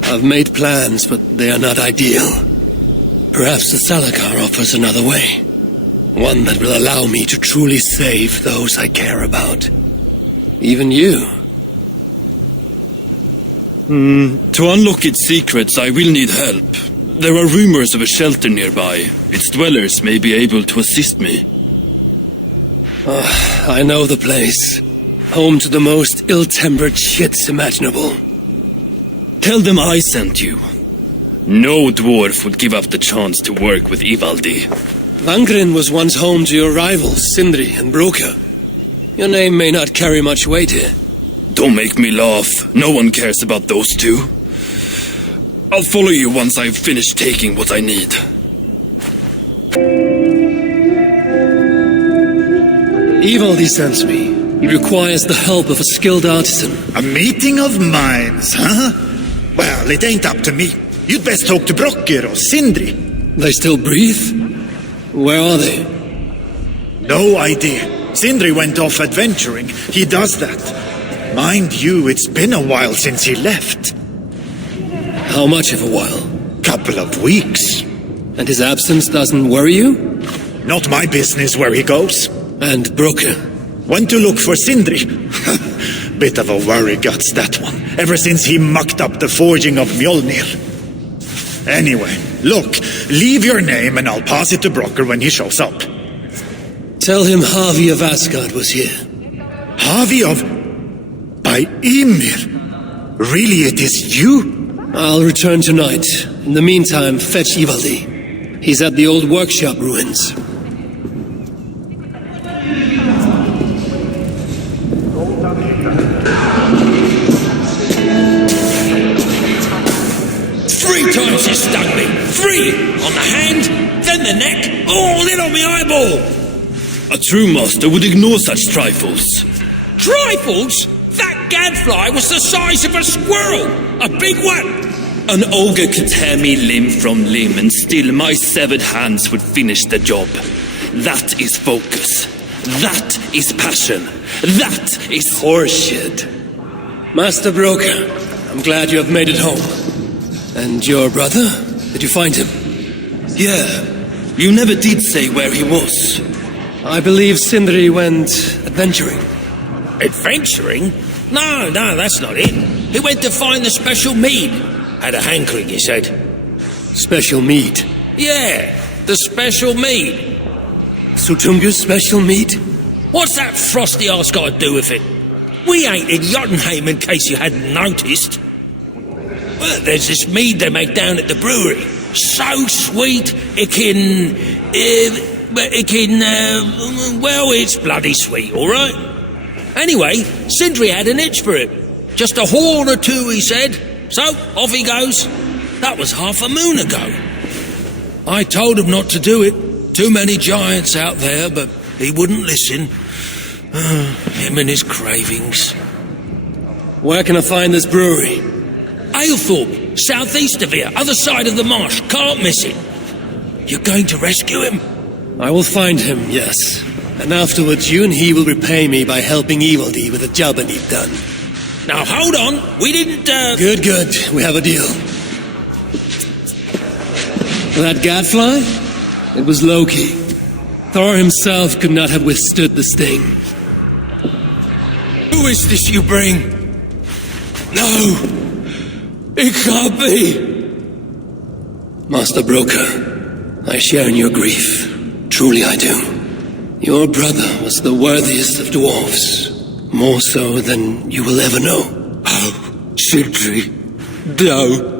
I've made plans, but they are not ideal. Perhaps the Salakar offers another way. One that will allow me to truly save those I care about. Even you. To unlock its secrets, I will need help. There are rumors of a shelter nearby. Its dwellers may be able to assist me. I know the place. Home to the most ill-tempered shits imaginable. Tell them I sent you. No dwarf would give up the chance to work with Ivaldi. Vangrin was once home to your rivals, Sindri and Broka. Your name may not carry much weight here. Don't make me laugh. No one cares about those two. I'll follow you once I've finished taking what I need. Ivaldi sends me. He requires the help of a skilled artisan. A meeting of minds, huh? Well, it ain't up to me. You'd best talk to Brokker or Sindri. They still breathe? Where are they? No idea. Sindri went off adventuring. He does that. Mind you, it's been a while since he left. How much of a while? Couple of weeks. And his absence doesn't worry you? Not my business where he goes. And Broker? Went to look for Sindri. Bit of a worry guts, that one. Ever since he mucked up the forging of Mjolnir. Anyway, look, leave your name and I'll pass it to Brokker when he shows up. Tell him Havi of Asgard was here. Havi of... by Ymir? Really, it is you? I'll return tonight. In the meantime, fetch Ivaldi. He's at the old workshop ruins. Times you stung me. 3! On the hand, then the neck, all in on my eyeball. A true master would ignore such trifles. Trifles? That gadfly was the size of a squirrel. A big one. An ogre could tear me limb from limb and still my severed hands would finish the job. That is focus. That is passion. That is horseshit. Master Broker, I'm glad you have made it home. And your brother? Did you find him? Yeah. You never did say where he was. I believe Sindri went adventuring. Adventuring? No, that's not it. He went to find the special mead. Had a hankering, he said. Special mead? Yeah, the special mead. Sutunga's special mead? What's that frosty arse got to do with it? We ain't in Jotunheim, in case you hadn't noticed. Well, there's this mead they make down at the brewery. So sweet, well, it's bloody sweet, all right? Anyway, Sindri had an itch for it. Just a horn or two, he said. So, off he goes. That was half a moon ago. I told him not to do it. Too many giants out there, but he wouldn't listen. Him and his cravings. Where can I find this brewery? Aylthorpe, southeast of here, other side of the marsh. Can't miss it. You're going to rescue him? I will find him, yes. And afterwards you and he will repay me by helping Evildee with the job I need done. Now hold on, we didn't, Good, we have a deal. That gadfly? It was Loki. Thor himself could not have withstood the sting. Who is this you bring? No! It can't be! Master Broker, I share in your grief. Truly I do. Your brother was the worthiest of dwarves. More so than you will ever know. Oh, Sindri. No.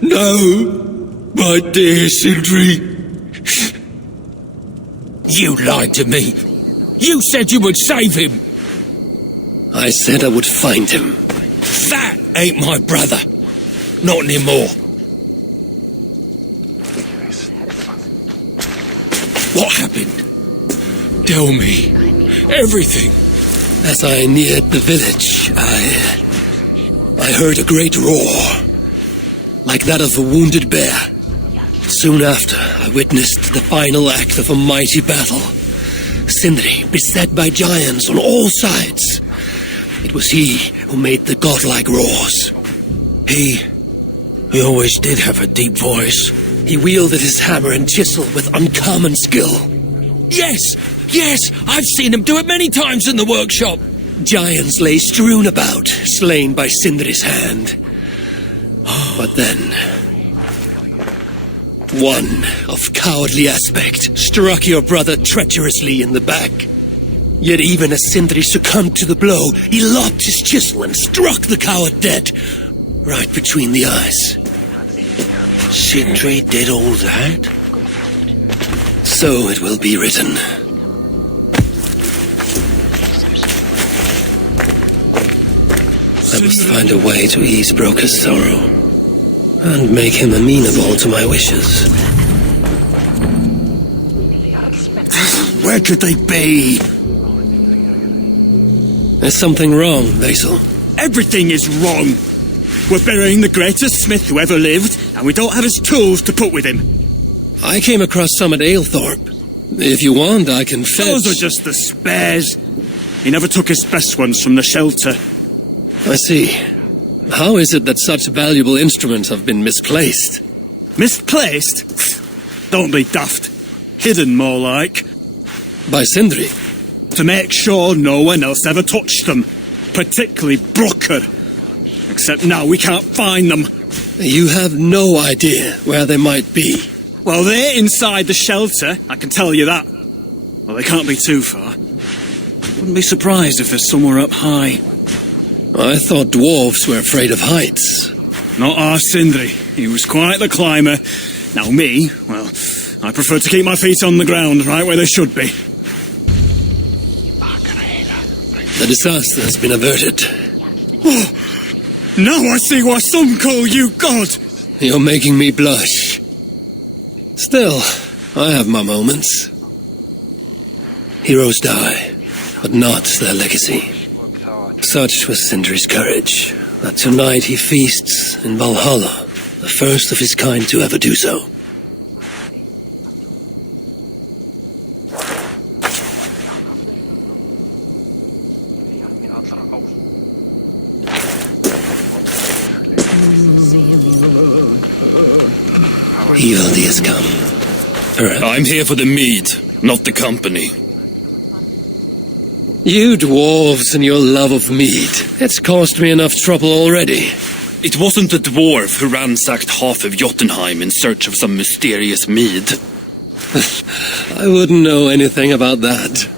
No, my dear Sindri. You lied to me. You said you would save him. I said I would find him. That ain't my brother. Not anymore. What happened? Tell me. Everything. As I neared the village, I heard a great roar. Like that of a wounded bear. Soon after, I witnessed the final act of a mighty battle. Sindri, beset by giants on all sides. It was he who made the godlike roars. He always did have a deep voice. He wielded his hammer and chisel with uncommon skill. Yes, I've seen him do it many times in the workshop. Giants lay strewn about, slain by Sindri's hand. But then, one of cowardly aspect struck your brother treacherously in the back. Yet even as Sindri succumbed to the blow, he lopped his chisel and struck the coward dead, right between the eyes. Sindri did all that? So it will be written. I must find a way to ease Broker's sorrow, and make him amenable to my wishes. Where could they be? There's something wrong, Basil. Everything is wrong. We're burying the greatest smith who ever lived, and we don't have his tools to put with him. I came across some at Aylthorpe. If you want, I can fetch... Those are just the spares. He never took his best ones from the shelter. I see. How is it that such valuable instruments have been misplaced? Misplaced? Don't be daft. Hidden, more like. By Sindri? To make sure no one else ever touched them. Particularly Broker. Except now we can't find them. You have no idea where they might be. Well, they're inside the shelter, I can tell you that. Well, they can't be too far. Wouldn't be surprised if they're somewhere up high. I thought dwarves were afraid of heights. Not our Sindri. He was quite the climber. Now me, well, I prefer to keep my feet on the ground, right where they should be. The disaster has been averted. Oh, now I see why some call you God. You're making me blush. Still, I have my moments. Heroes die, but not their legacy. Such was Sindri's courage, that tonight he feasts in Valhalla, the first of his kind to ever do so. Evildee has come. I'm here for the mead, not the company. You dwarves and your love of mead. It's caused me enough trouble already. It wasn't the dwarf who ransacked half of Jotunheim in search of some mysterious mead. I wouldn't know anything about that.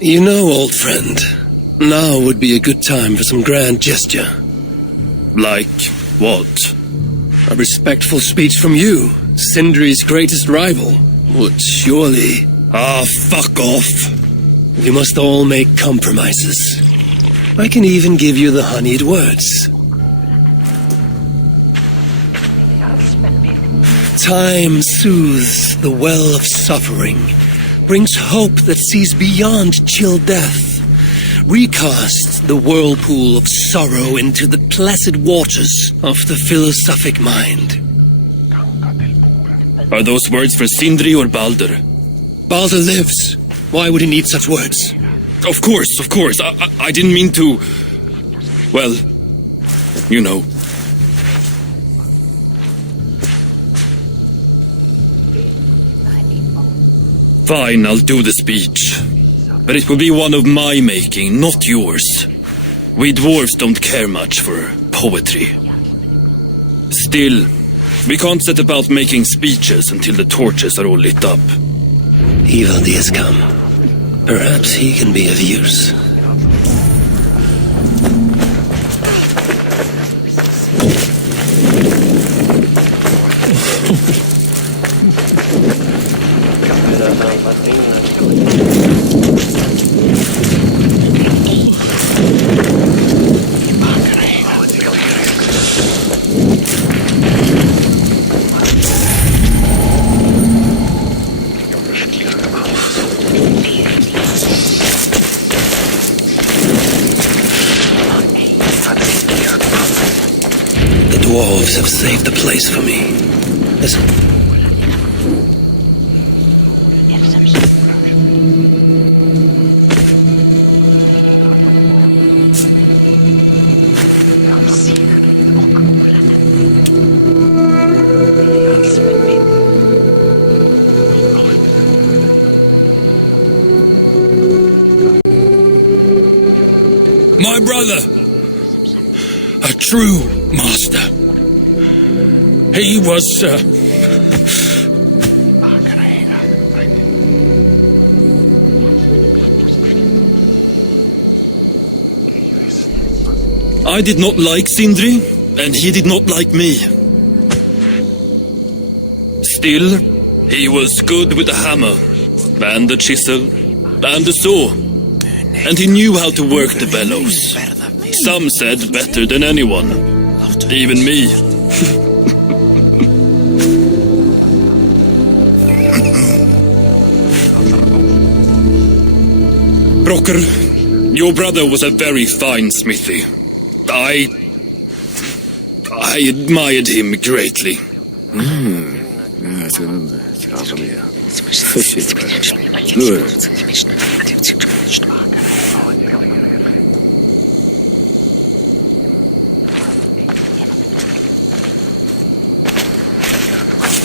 You know, old friend, now would be a good time for some grand gesture. Like what? A respectful speech from you, Sindri's greatest rival, would surely... Ah, fuck off. We must all make compromises. I can even give you the honeyed words. Time soothes the well of suffering, brings hope that sees beyond chill death, recasts the whirlpool of sorrow into the placid waters of the philosophic mind. Are those words for Sindri or Baldur? Baldur lives. Why would he need such words? Of course. I didn't mean to... Well, you know. Fine, I'll do the speech. But it will be one of my making, not yours. We dwarves don't care much for poetry. Still, we can't set about making speeches until the torches are all lit up. Ivaldi has come. Perhaps he can be of use. Dwarves have saved the place for me. Listen. My brother, a true master. He was, I did not like Sindri, and he did not like me. Still, he was good with the hammer, and the chisel, and the saw. And he knew how to work the bellows. Some said better than anyone. Even me. Brocker, your brother was a very fine smithy. I admired him greatly.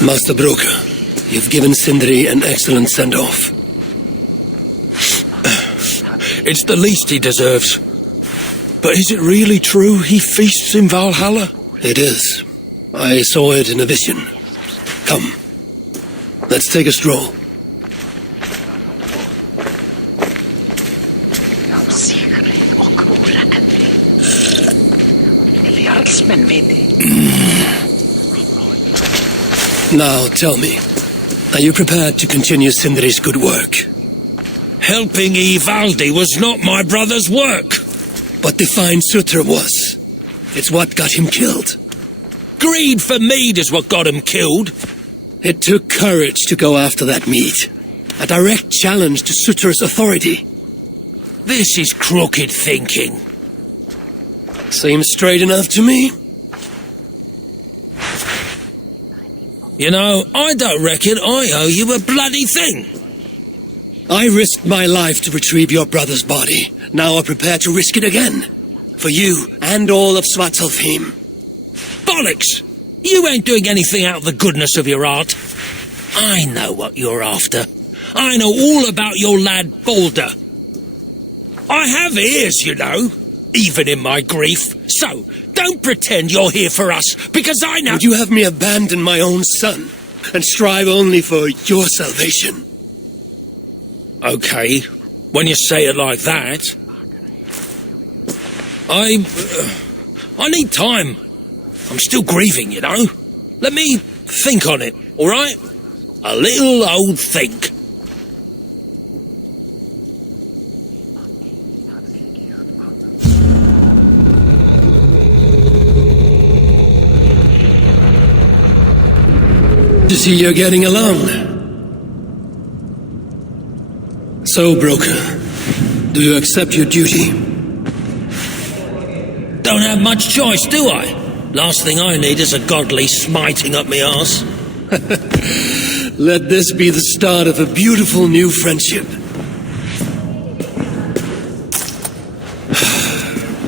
Master Broker, you've given Sindri an excellent send-off. it's the least he deserves. But is it really true he feasts in Valhalla? It is. I saw it in a vision. Come, let's take a stroll. Now, tell me, are you prepared to continue Sindri's good work? Helping Ivaldi was not my brother's work. But to find Sutra was. It's what got him killed. Greed for mead is what got him killed. It took courage to go after that mead. A direct challenge to Sutra's authority. This is crooked thinking. Seems straight enough to me. You know, I don't reckon I owe you a bloody thing. I risked my life to retrieve your brother's body. Now I'm prepared to risk it again. For you and all of Svartalfheim. Bollocks! You ain't doing anything out of the goodness of your heart. I know what you're after. I know all about your lad Baldur. I have ears, you know, even in my grief. So, don't pretend you're here for us, because I know— Would you have me abandon my own son, and strive only for your salvation? Okay, when you say it like that. I need time. I'm still grieving, you know. Let me think on it, all right? A little old think. To see you're getting along. So, broker, do you accept your duty? Don't have much choice, do I? Last thing I need is a godly smiting up me arse. Let this be the start of a beautiful new friendship.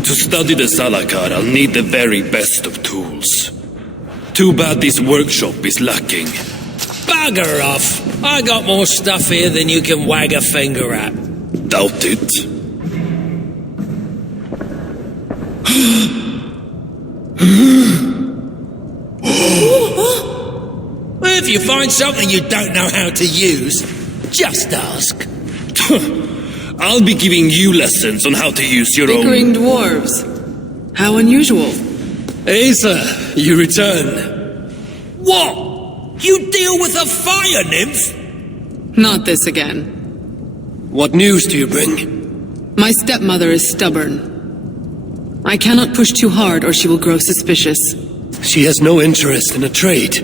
To study the Salakar, I'll need the very best of tools. Too bad this workshop is lacking. Bugger off! I got more stuff here than you can wag a finger at. Doubt it. If you find something you don't know how to use, just ask. I'll be giving you lessons on how to use your Bickering own... dwarves. How unusual. Asa, you return. What? You deal with a fire nymph? Not this again. What news do you bring? My stepmother is stubborn. I cannot push too hard or she will grow suspicious. She has no interest in a trade.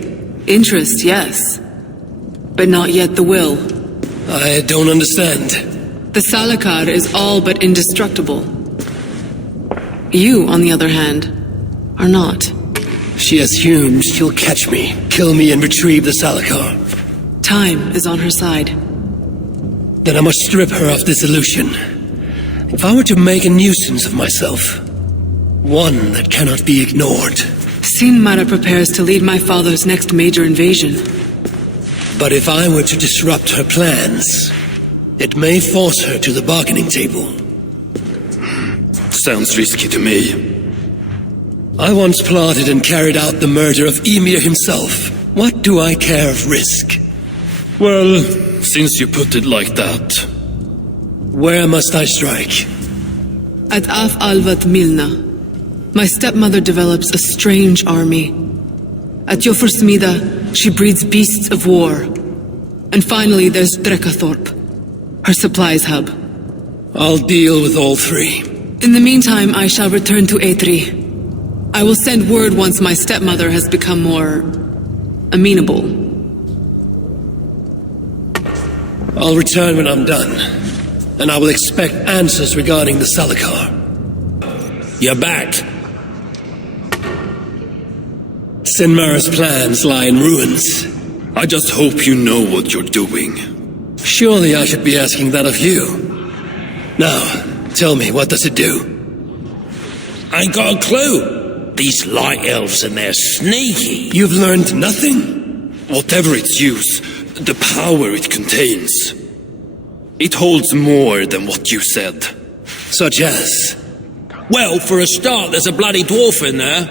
Interest, yes. But not yet the will. I don't understand. The Salakar is all but indestructible. You, on the other hand, are not. She assumes she'll catch me, kill me, and retrieve the Salakar. Time is on her side. Then I must strip her of this illusion. If I were to make a nuisance of myself, one that cannot be ignored. Sinmara prepares to lead my father's next major invasion. But if I were to disrupt her plans, it may force her to the bargaining table. Sounds risky to me. I once plotted and carried out the murder of Emir himself. What do I care of risk? Well, since you put it like that... Where must I strike? At Af Alvat Milna. My stepmother develops a strange army. At Jofursmida, she breeds beasts of war. And finally, there's Drekathorp, her supplies hub. I'll deal with all three. In the meantime, I shall return to Aetri. I will send word once my stepmother has become more... amenable. I'll return when I'm done. And I will expect answers regarding the Salakar. You're back. Sinmara's plans lie in ruins. I just hope you know what you're doing. Surely I should be asking that of you. Now, tell me, what does it do? Ain't got a clue. These light elves and they're sneaky. You've learned nothing? Whatever its use, the power it contains, it holds more than what you said. Such as? Well, for a start, there's a bloody dwarf in there.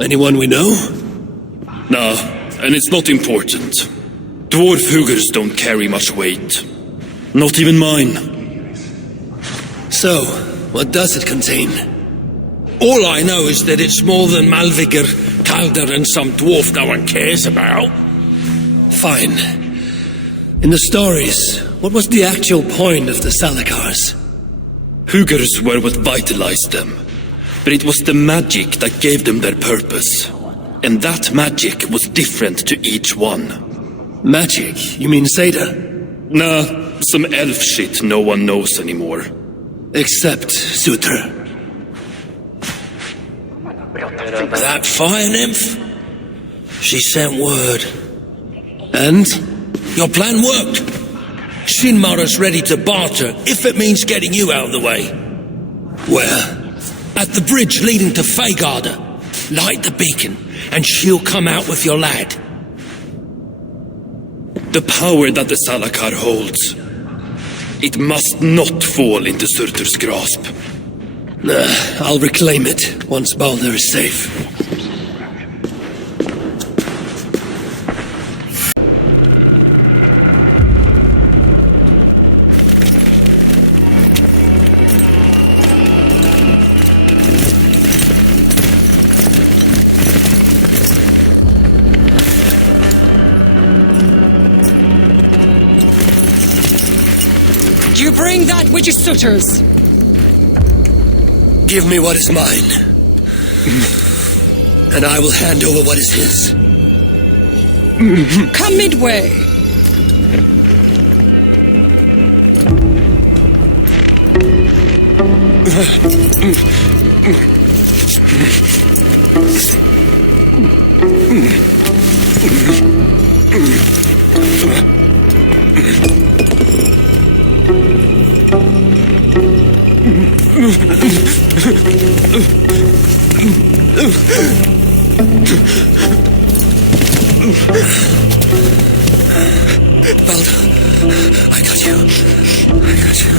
Anyone we know? No, and it's not important. Dwarf Hugers don't carry much weight. Not even mine. So, what does it contain? All I know is that it's more than Malvigar, Calder, and some dwarf no one cares about. Fine. In the stories, what was the actual point of the Salakars? Hugers were what vitalized them. But it was the magic that gave them their purpose. And that magic was different to each one. Magic? You mean Seda? Nah, some elf shit no one knows anymore. Except Sutra. That fire nymph? She sent word. And? Your plan worked. Sinmara's ready to barter, if it means getting you out of the way. Where? At the bridge leading to Feygarda. Light the beacon, and she'll come out with your lad. The power that the Salakar holds, it must not fall into Surtur's grasp. I'll reclaim it once Baldur is safe. You bring that which is Sutter's. Give me what is mine, and I will hand over what is his. Come midway. Balder, I got you. I got you.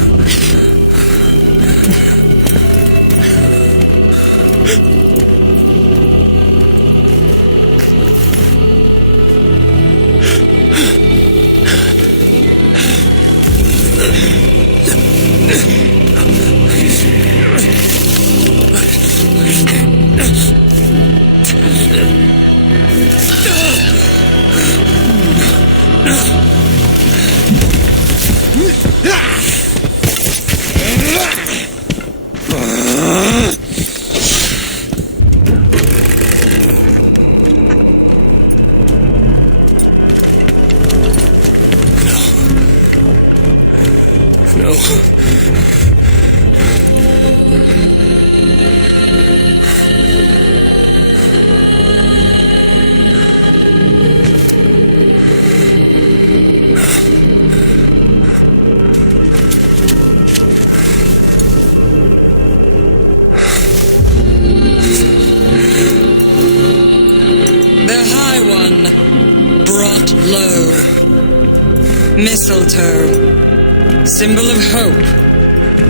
Mistletoe, symbol of hope,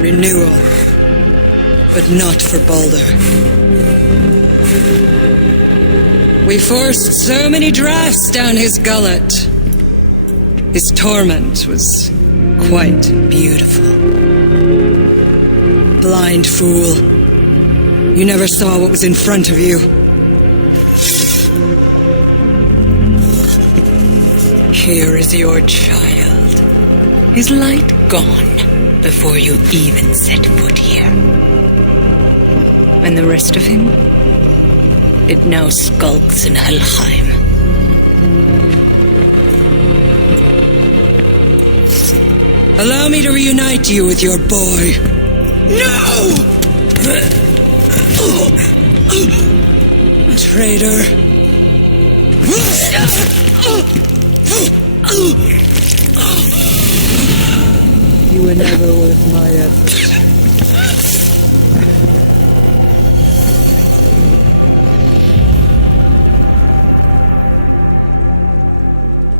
renewal, but not for Balder. We forced so many drafts down his gullet. His torment was quite beautiful. Blind fool, you never saw what was in front of you. Here is your child. His light gone before you even set foot here. And the rest of him? It now skulks in Helheim. Allow me to reunite you with your boy. No! Traitor. You were never worth my effort.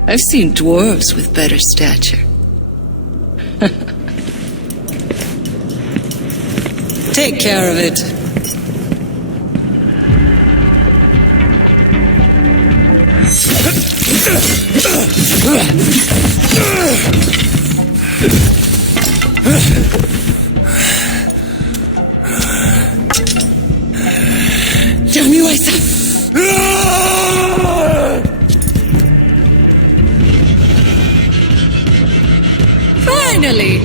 I've seen dwarves with better stature. Take care of it. Damn you, Asa! Finally!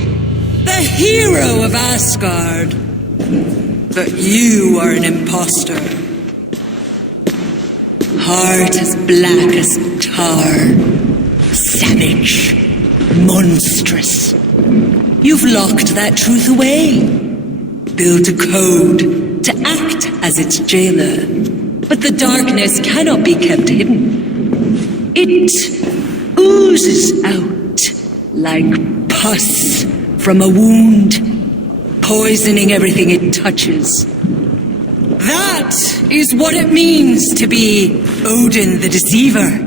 The hero of Asgard! But you are an imposter. Heart as black as tar. Savage. Monstrous. You've locked that truth away. Built a code to act as its jailer. But the darkness cannot be kept hidden. It oozes out like pus from a wound, poisoning everything it touches. That is what it means to be Odin the Deceiver.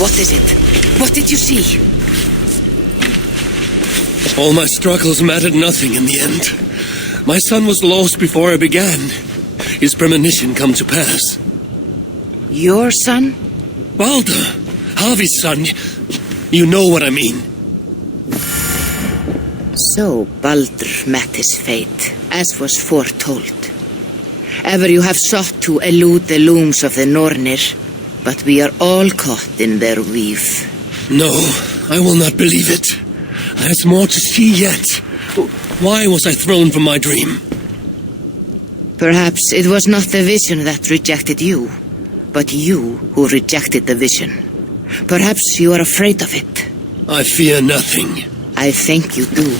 What is it? What did you see? All my struggles mattered nothing in the end. My son was lost before I began. His premonition come to pass. Your son? Baldur, Harvey's son. You know what I mean. So Baldur met his fate, as was foretold. Ever you have sought to elude the looms of the Nornir, but we are all caught in their weave. No, I will not believe it. There's more to see yet. Why was I thrown from my dream? Perhaps it was not the vision that rejected you, but you who rejected the vision. Perhaps you are afraid of it. I fear nothing. I think you do.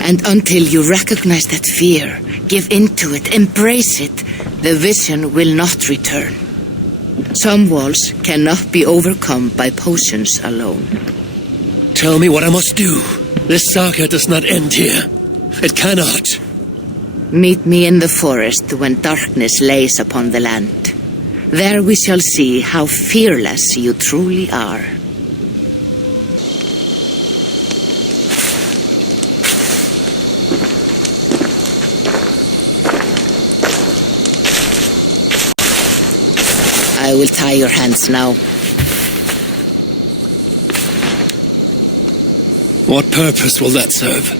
And until you recognize that fear, give in to it, embrace it, the vision will not return. Some walls cannot be overcome by potions alone. Tell me what I must do. This saga does not end here. It cannot. Meet me in the forest when darkness lays upon the land. There we shall see how fearless you truly are. I will tie your hands now. What purpose will that serve?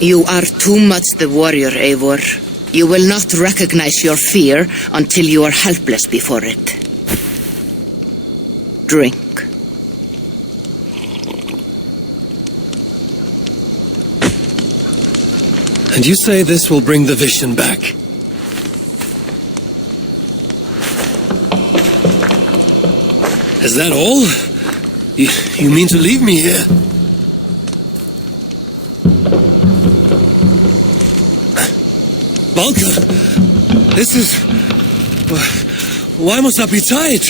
You are too much the warrior, Eivor. You will not recognize your fear until you are helpless before it. Drink. And you say this will bring the vision back? Is that all? You mean to leave me here? Valka, this is... Why must I be tied?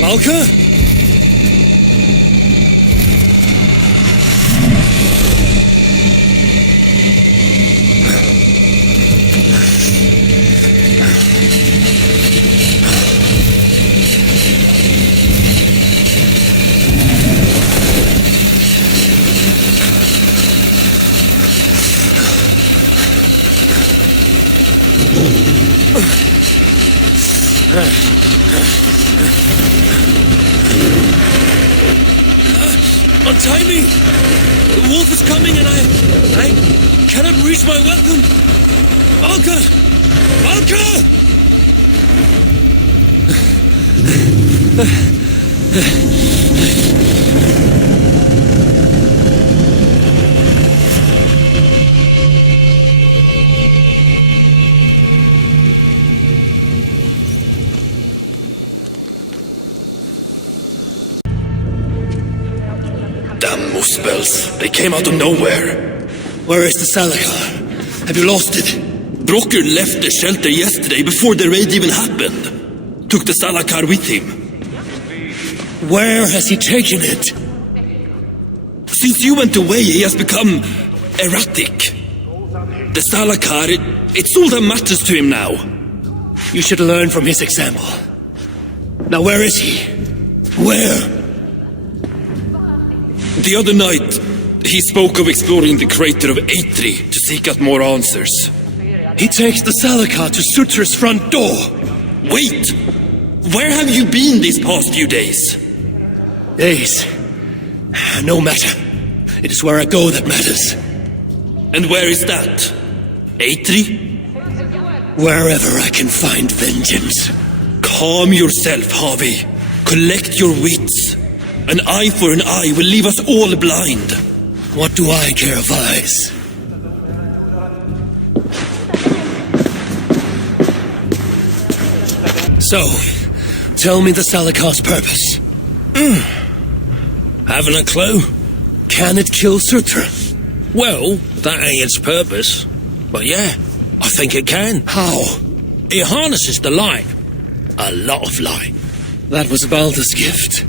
Valka? Untie me! The wolf is coming and I cannot reach my weapon! Valka! Valka! Damn Muspels. They came out of nowhere. Where is the Salakar? Have you lost it? Brocker left the shelter yesterday before the raid even happened. Took the Salakar with him. Where has he taken it? Since you went away, he has become erratic. The Salakar, it's all that matters to him now. You should learn from his example. Now where is he? Where? The other night, he spoke of exploring the crater of Eitri to seek out more answers. He takes the Salakar to Sutra's front door. Wait! Where have you been these past few days? Days. No matter. It is where I go that matters. And where is that? Eitri? Wherever I can find vengeance. Calm yourself, Harvey. Collect your wits. An eye for an eye will leave us all blind. What do I care of eyes? So, tell me the Salakar's purpose. Haven't a clue. Can it kill Sutra? Well, that ain't its purpose. But yeah, I think it can. How? It harnesses the light. A lot of light. That was Balder's gift.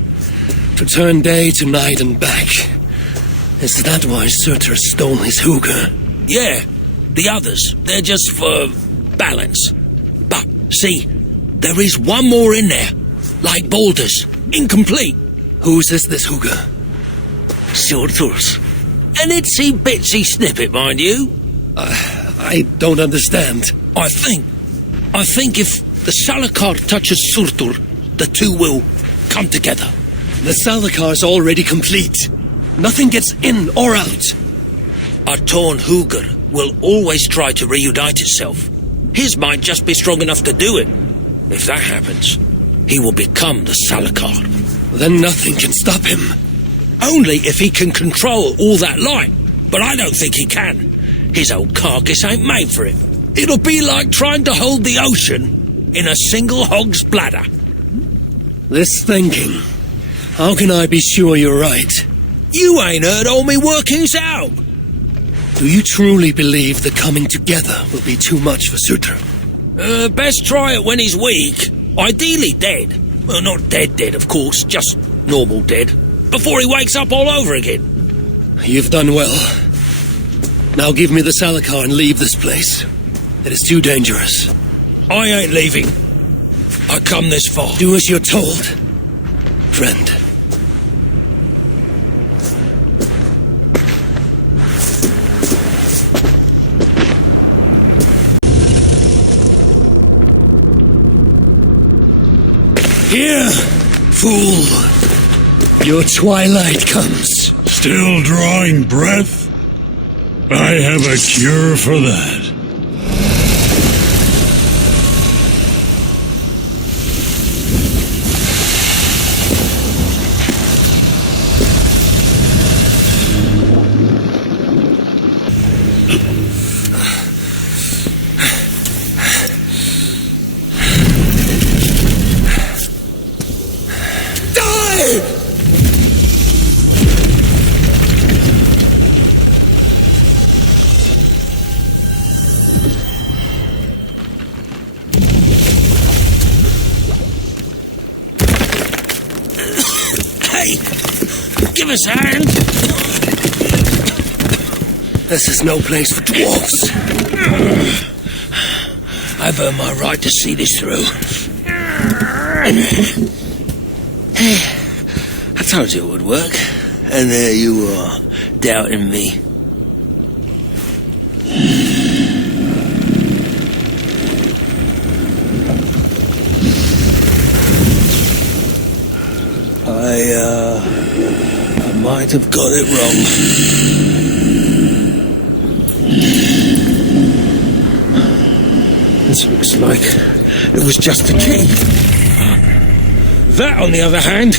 To turn day to night and back. Is that why Surtur stole his hooker? Yeah, the others, they're just for balance. But, see, there is one more in there. Like Balder's. Incomplete. Whose is this hooker? Surtur's. An itsy bitsy snippet, mind you. I don't understand. I think if the Salakar touches Surtur, the two will come together. The Salakar's already complete. Nothing gets in or out. A torn hooker will always try to reunite itself. His might just be strong enough to do it. If that happens, he will become the Salakar. Then nothing can stop him. Only if he can control all that light. But I don't think he can. His old carcass ain't made for it. It'll be like trying to hold the ocean in a single hog's bladder. This thinking... How can I be sure you're right? You ain't heard all me workings out. Do you truly believe the coming together will be too much for Sutra? Best try it when he's weak. Ideally dead. Well, not dead, of course. Just normal dead. Before he wakes up all over again. You've done well. Now give me the Salakar and leave this place. It is too dangerous. I ain't leaving. I come this far. Do as you're told, friend. Here, fool. Your twilight comes. Still drawing breath? I have a cure for that. Hey! Give us a hand! This is no place for dwarfs. I've earned my right to see this through. I told you it would work. And there you are, doubting me. I might have got it wrong. This looks like it was just a key. That, on the other hand...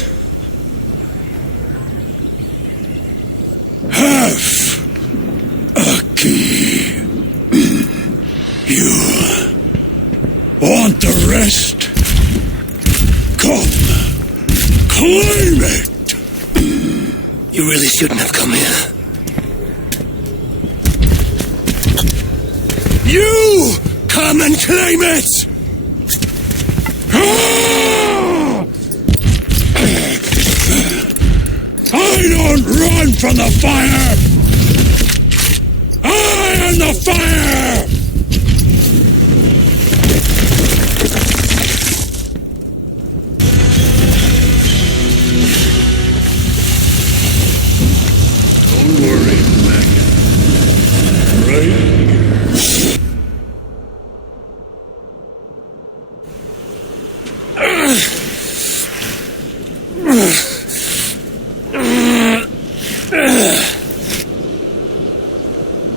Half a key. You want the rest? Come, claim it! You really shouldn't have come here. You come and claim it! I don't run from the fire! I am the fire! Don't worry, Maggot. Right?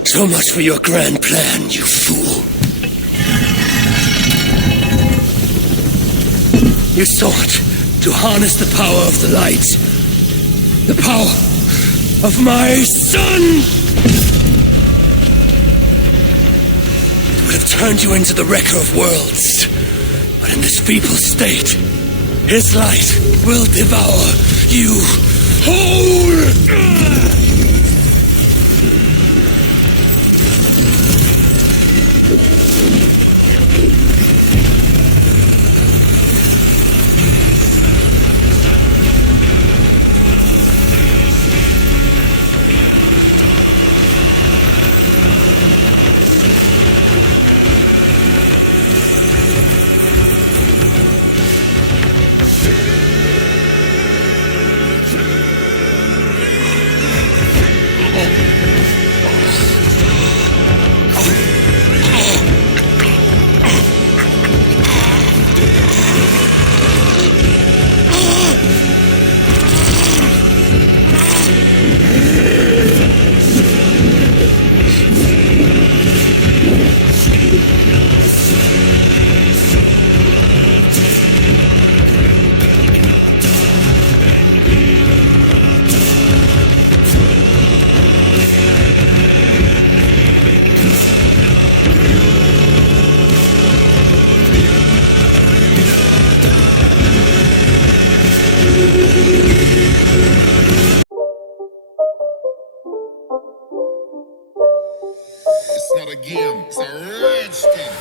So much for your grand plan, you fool. You sought to harness the power of the light. The power of my son! It would have turned you into the wrecker of worlds. But in this feeble state, his light will devour you whole! It's not a game, it's a rage thing.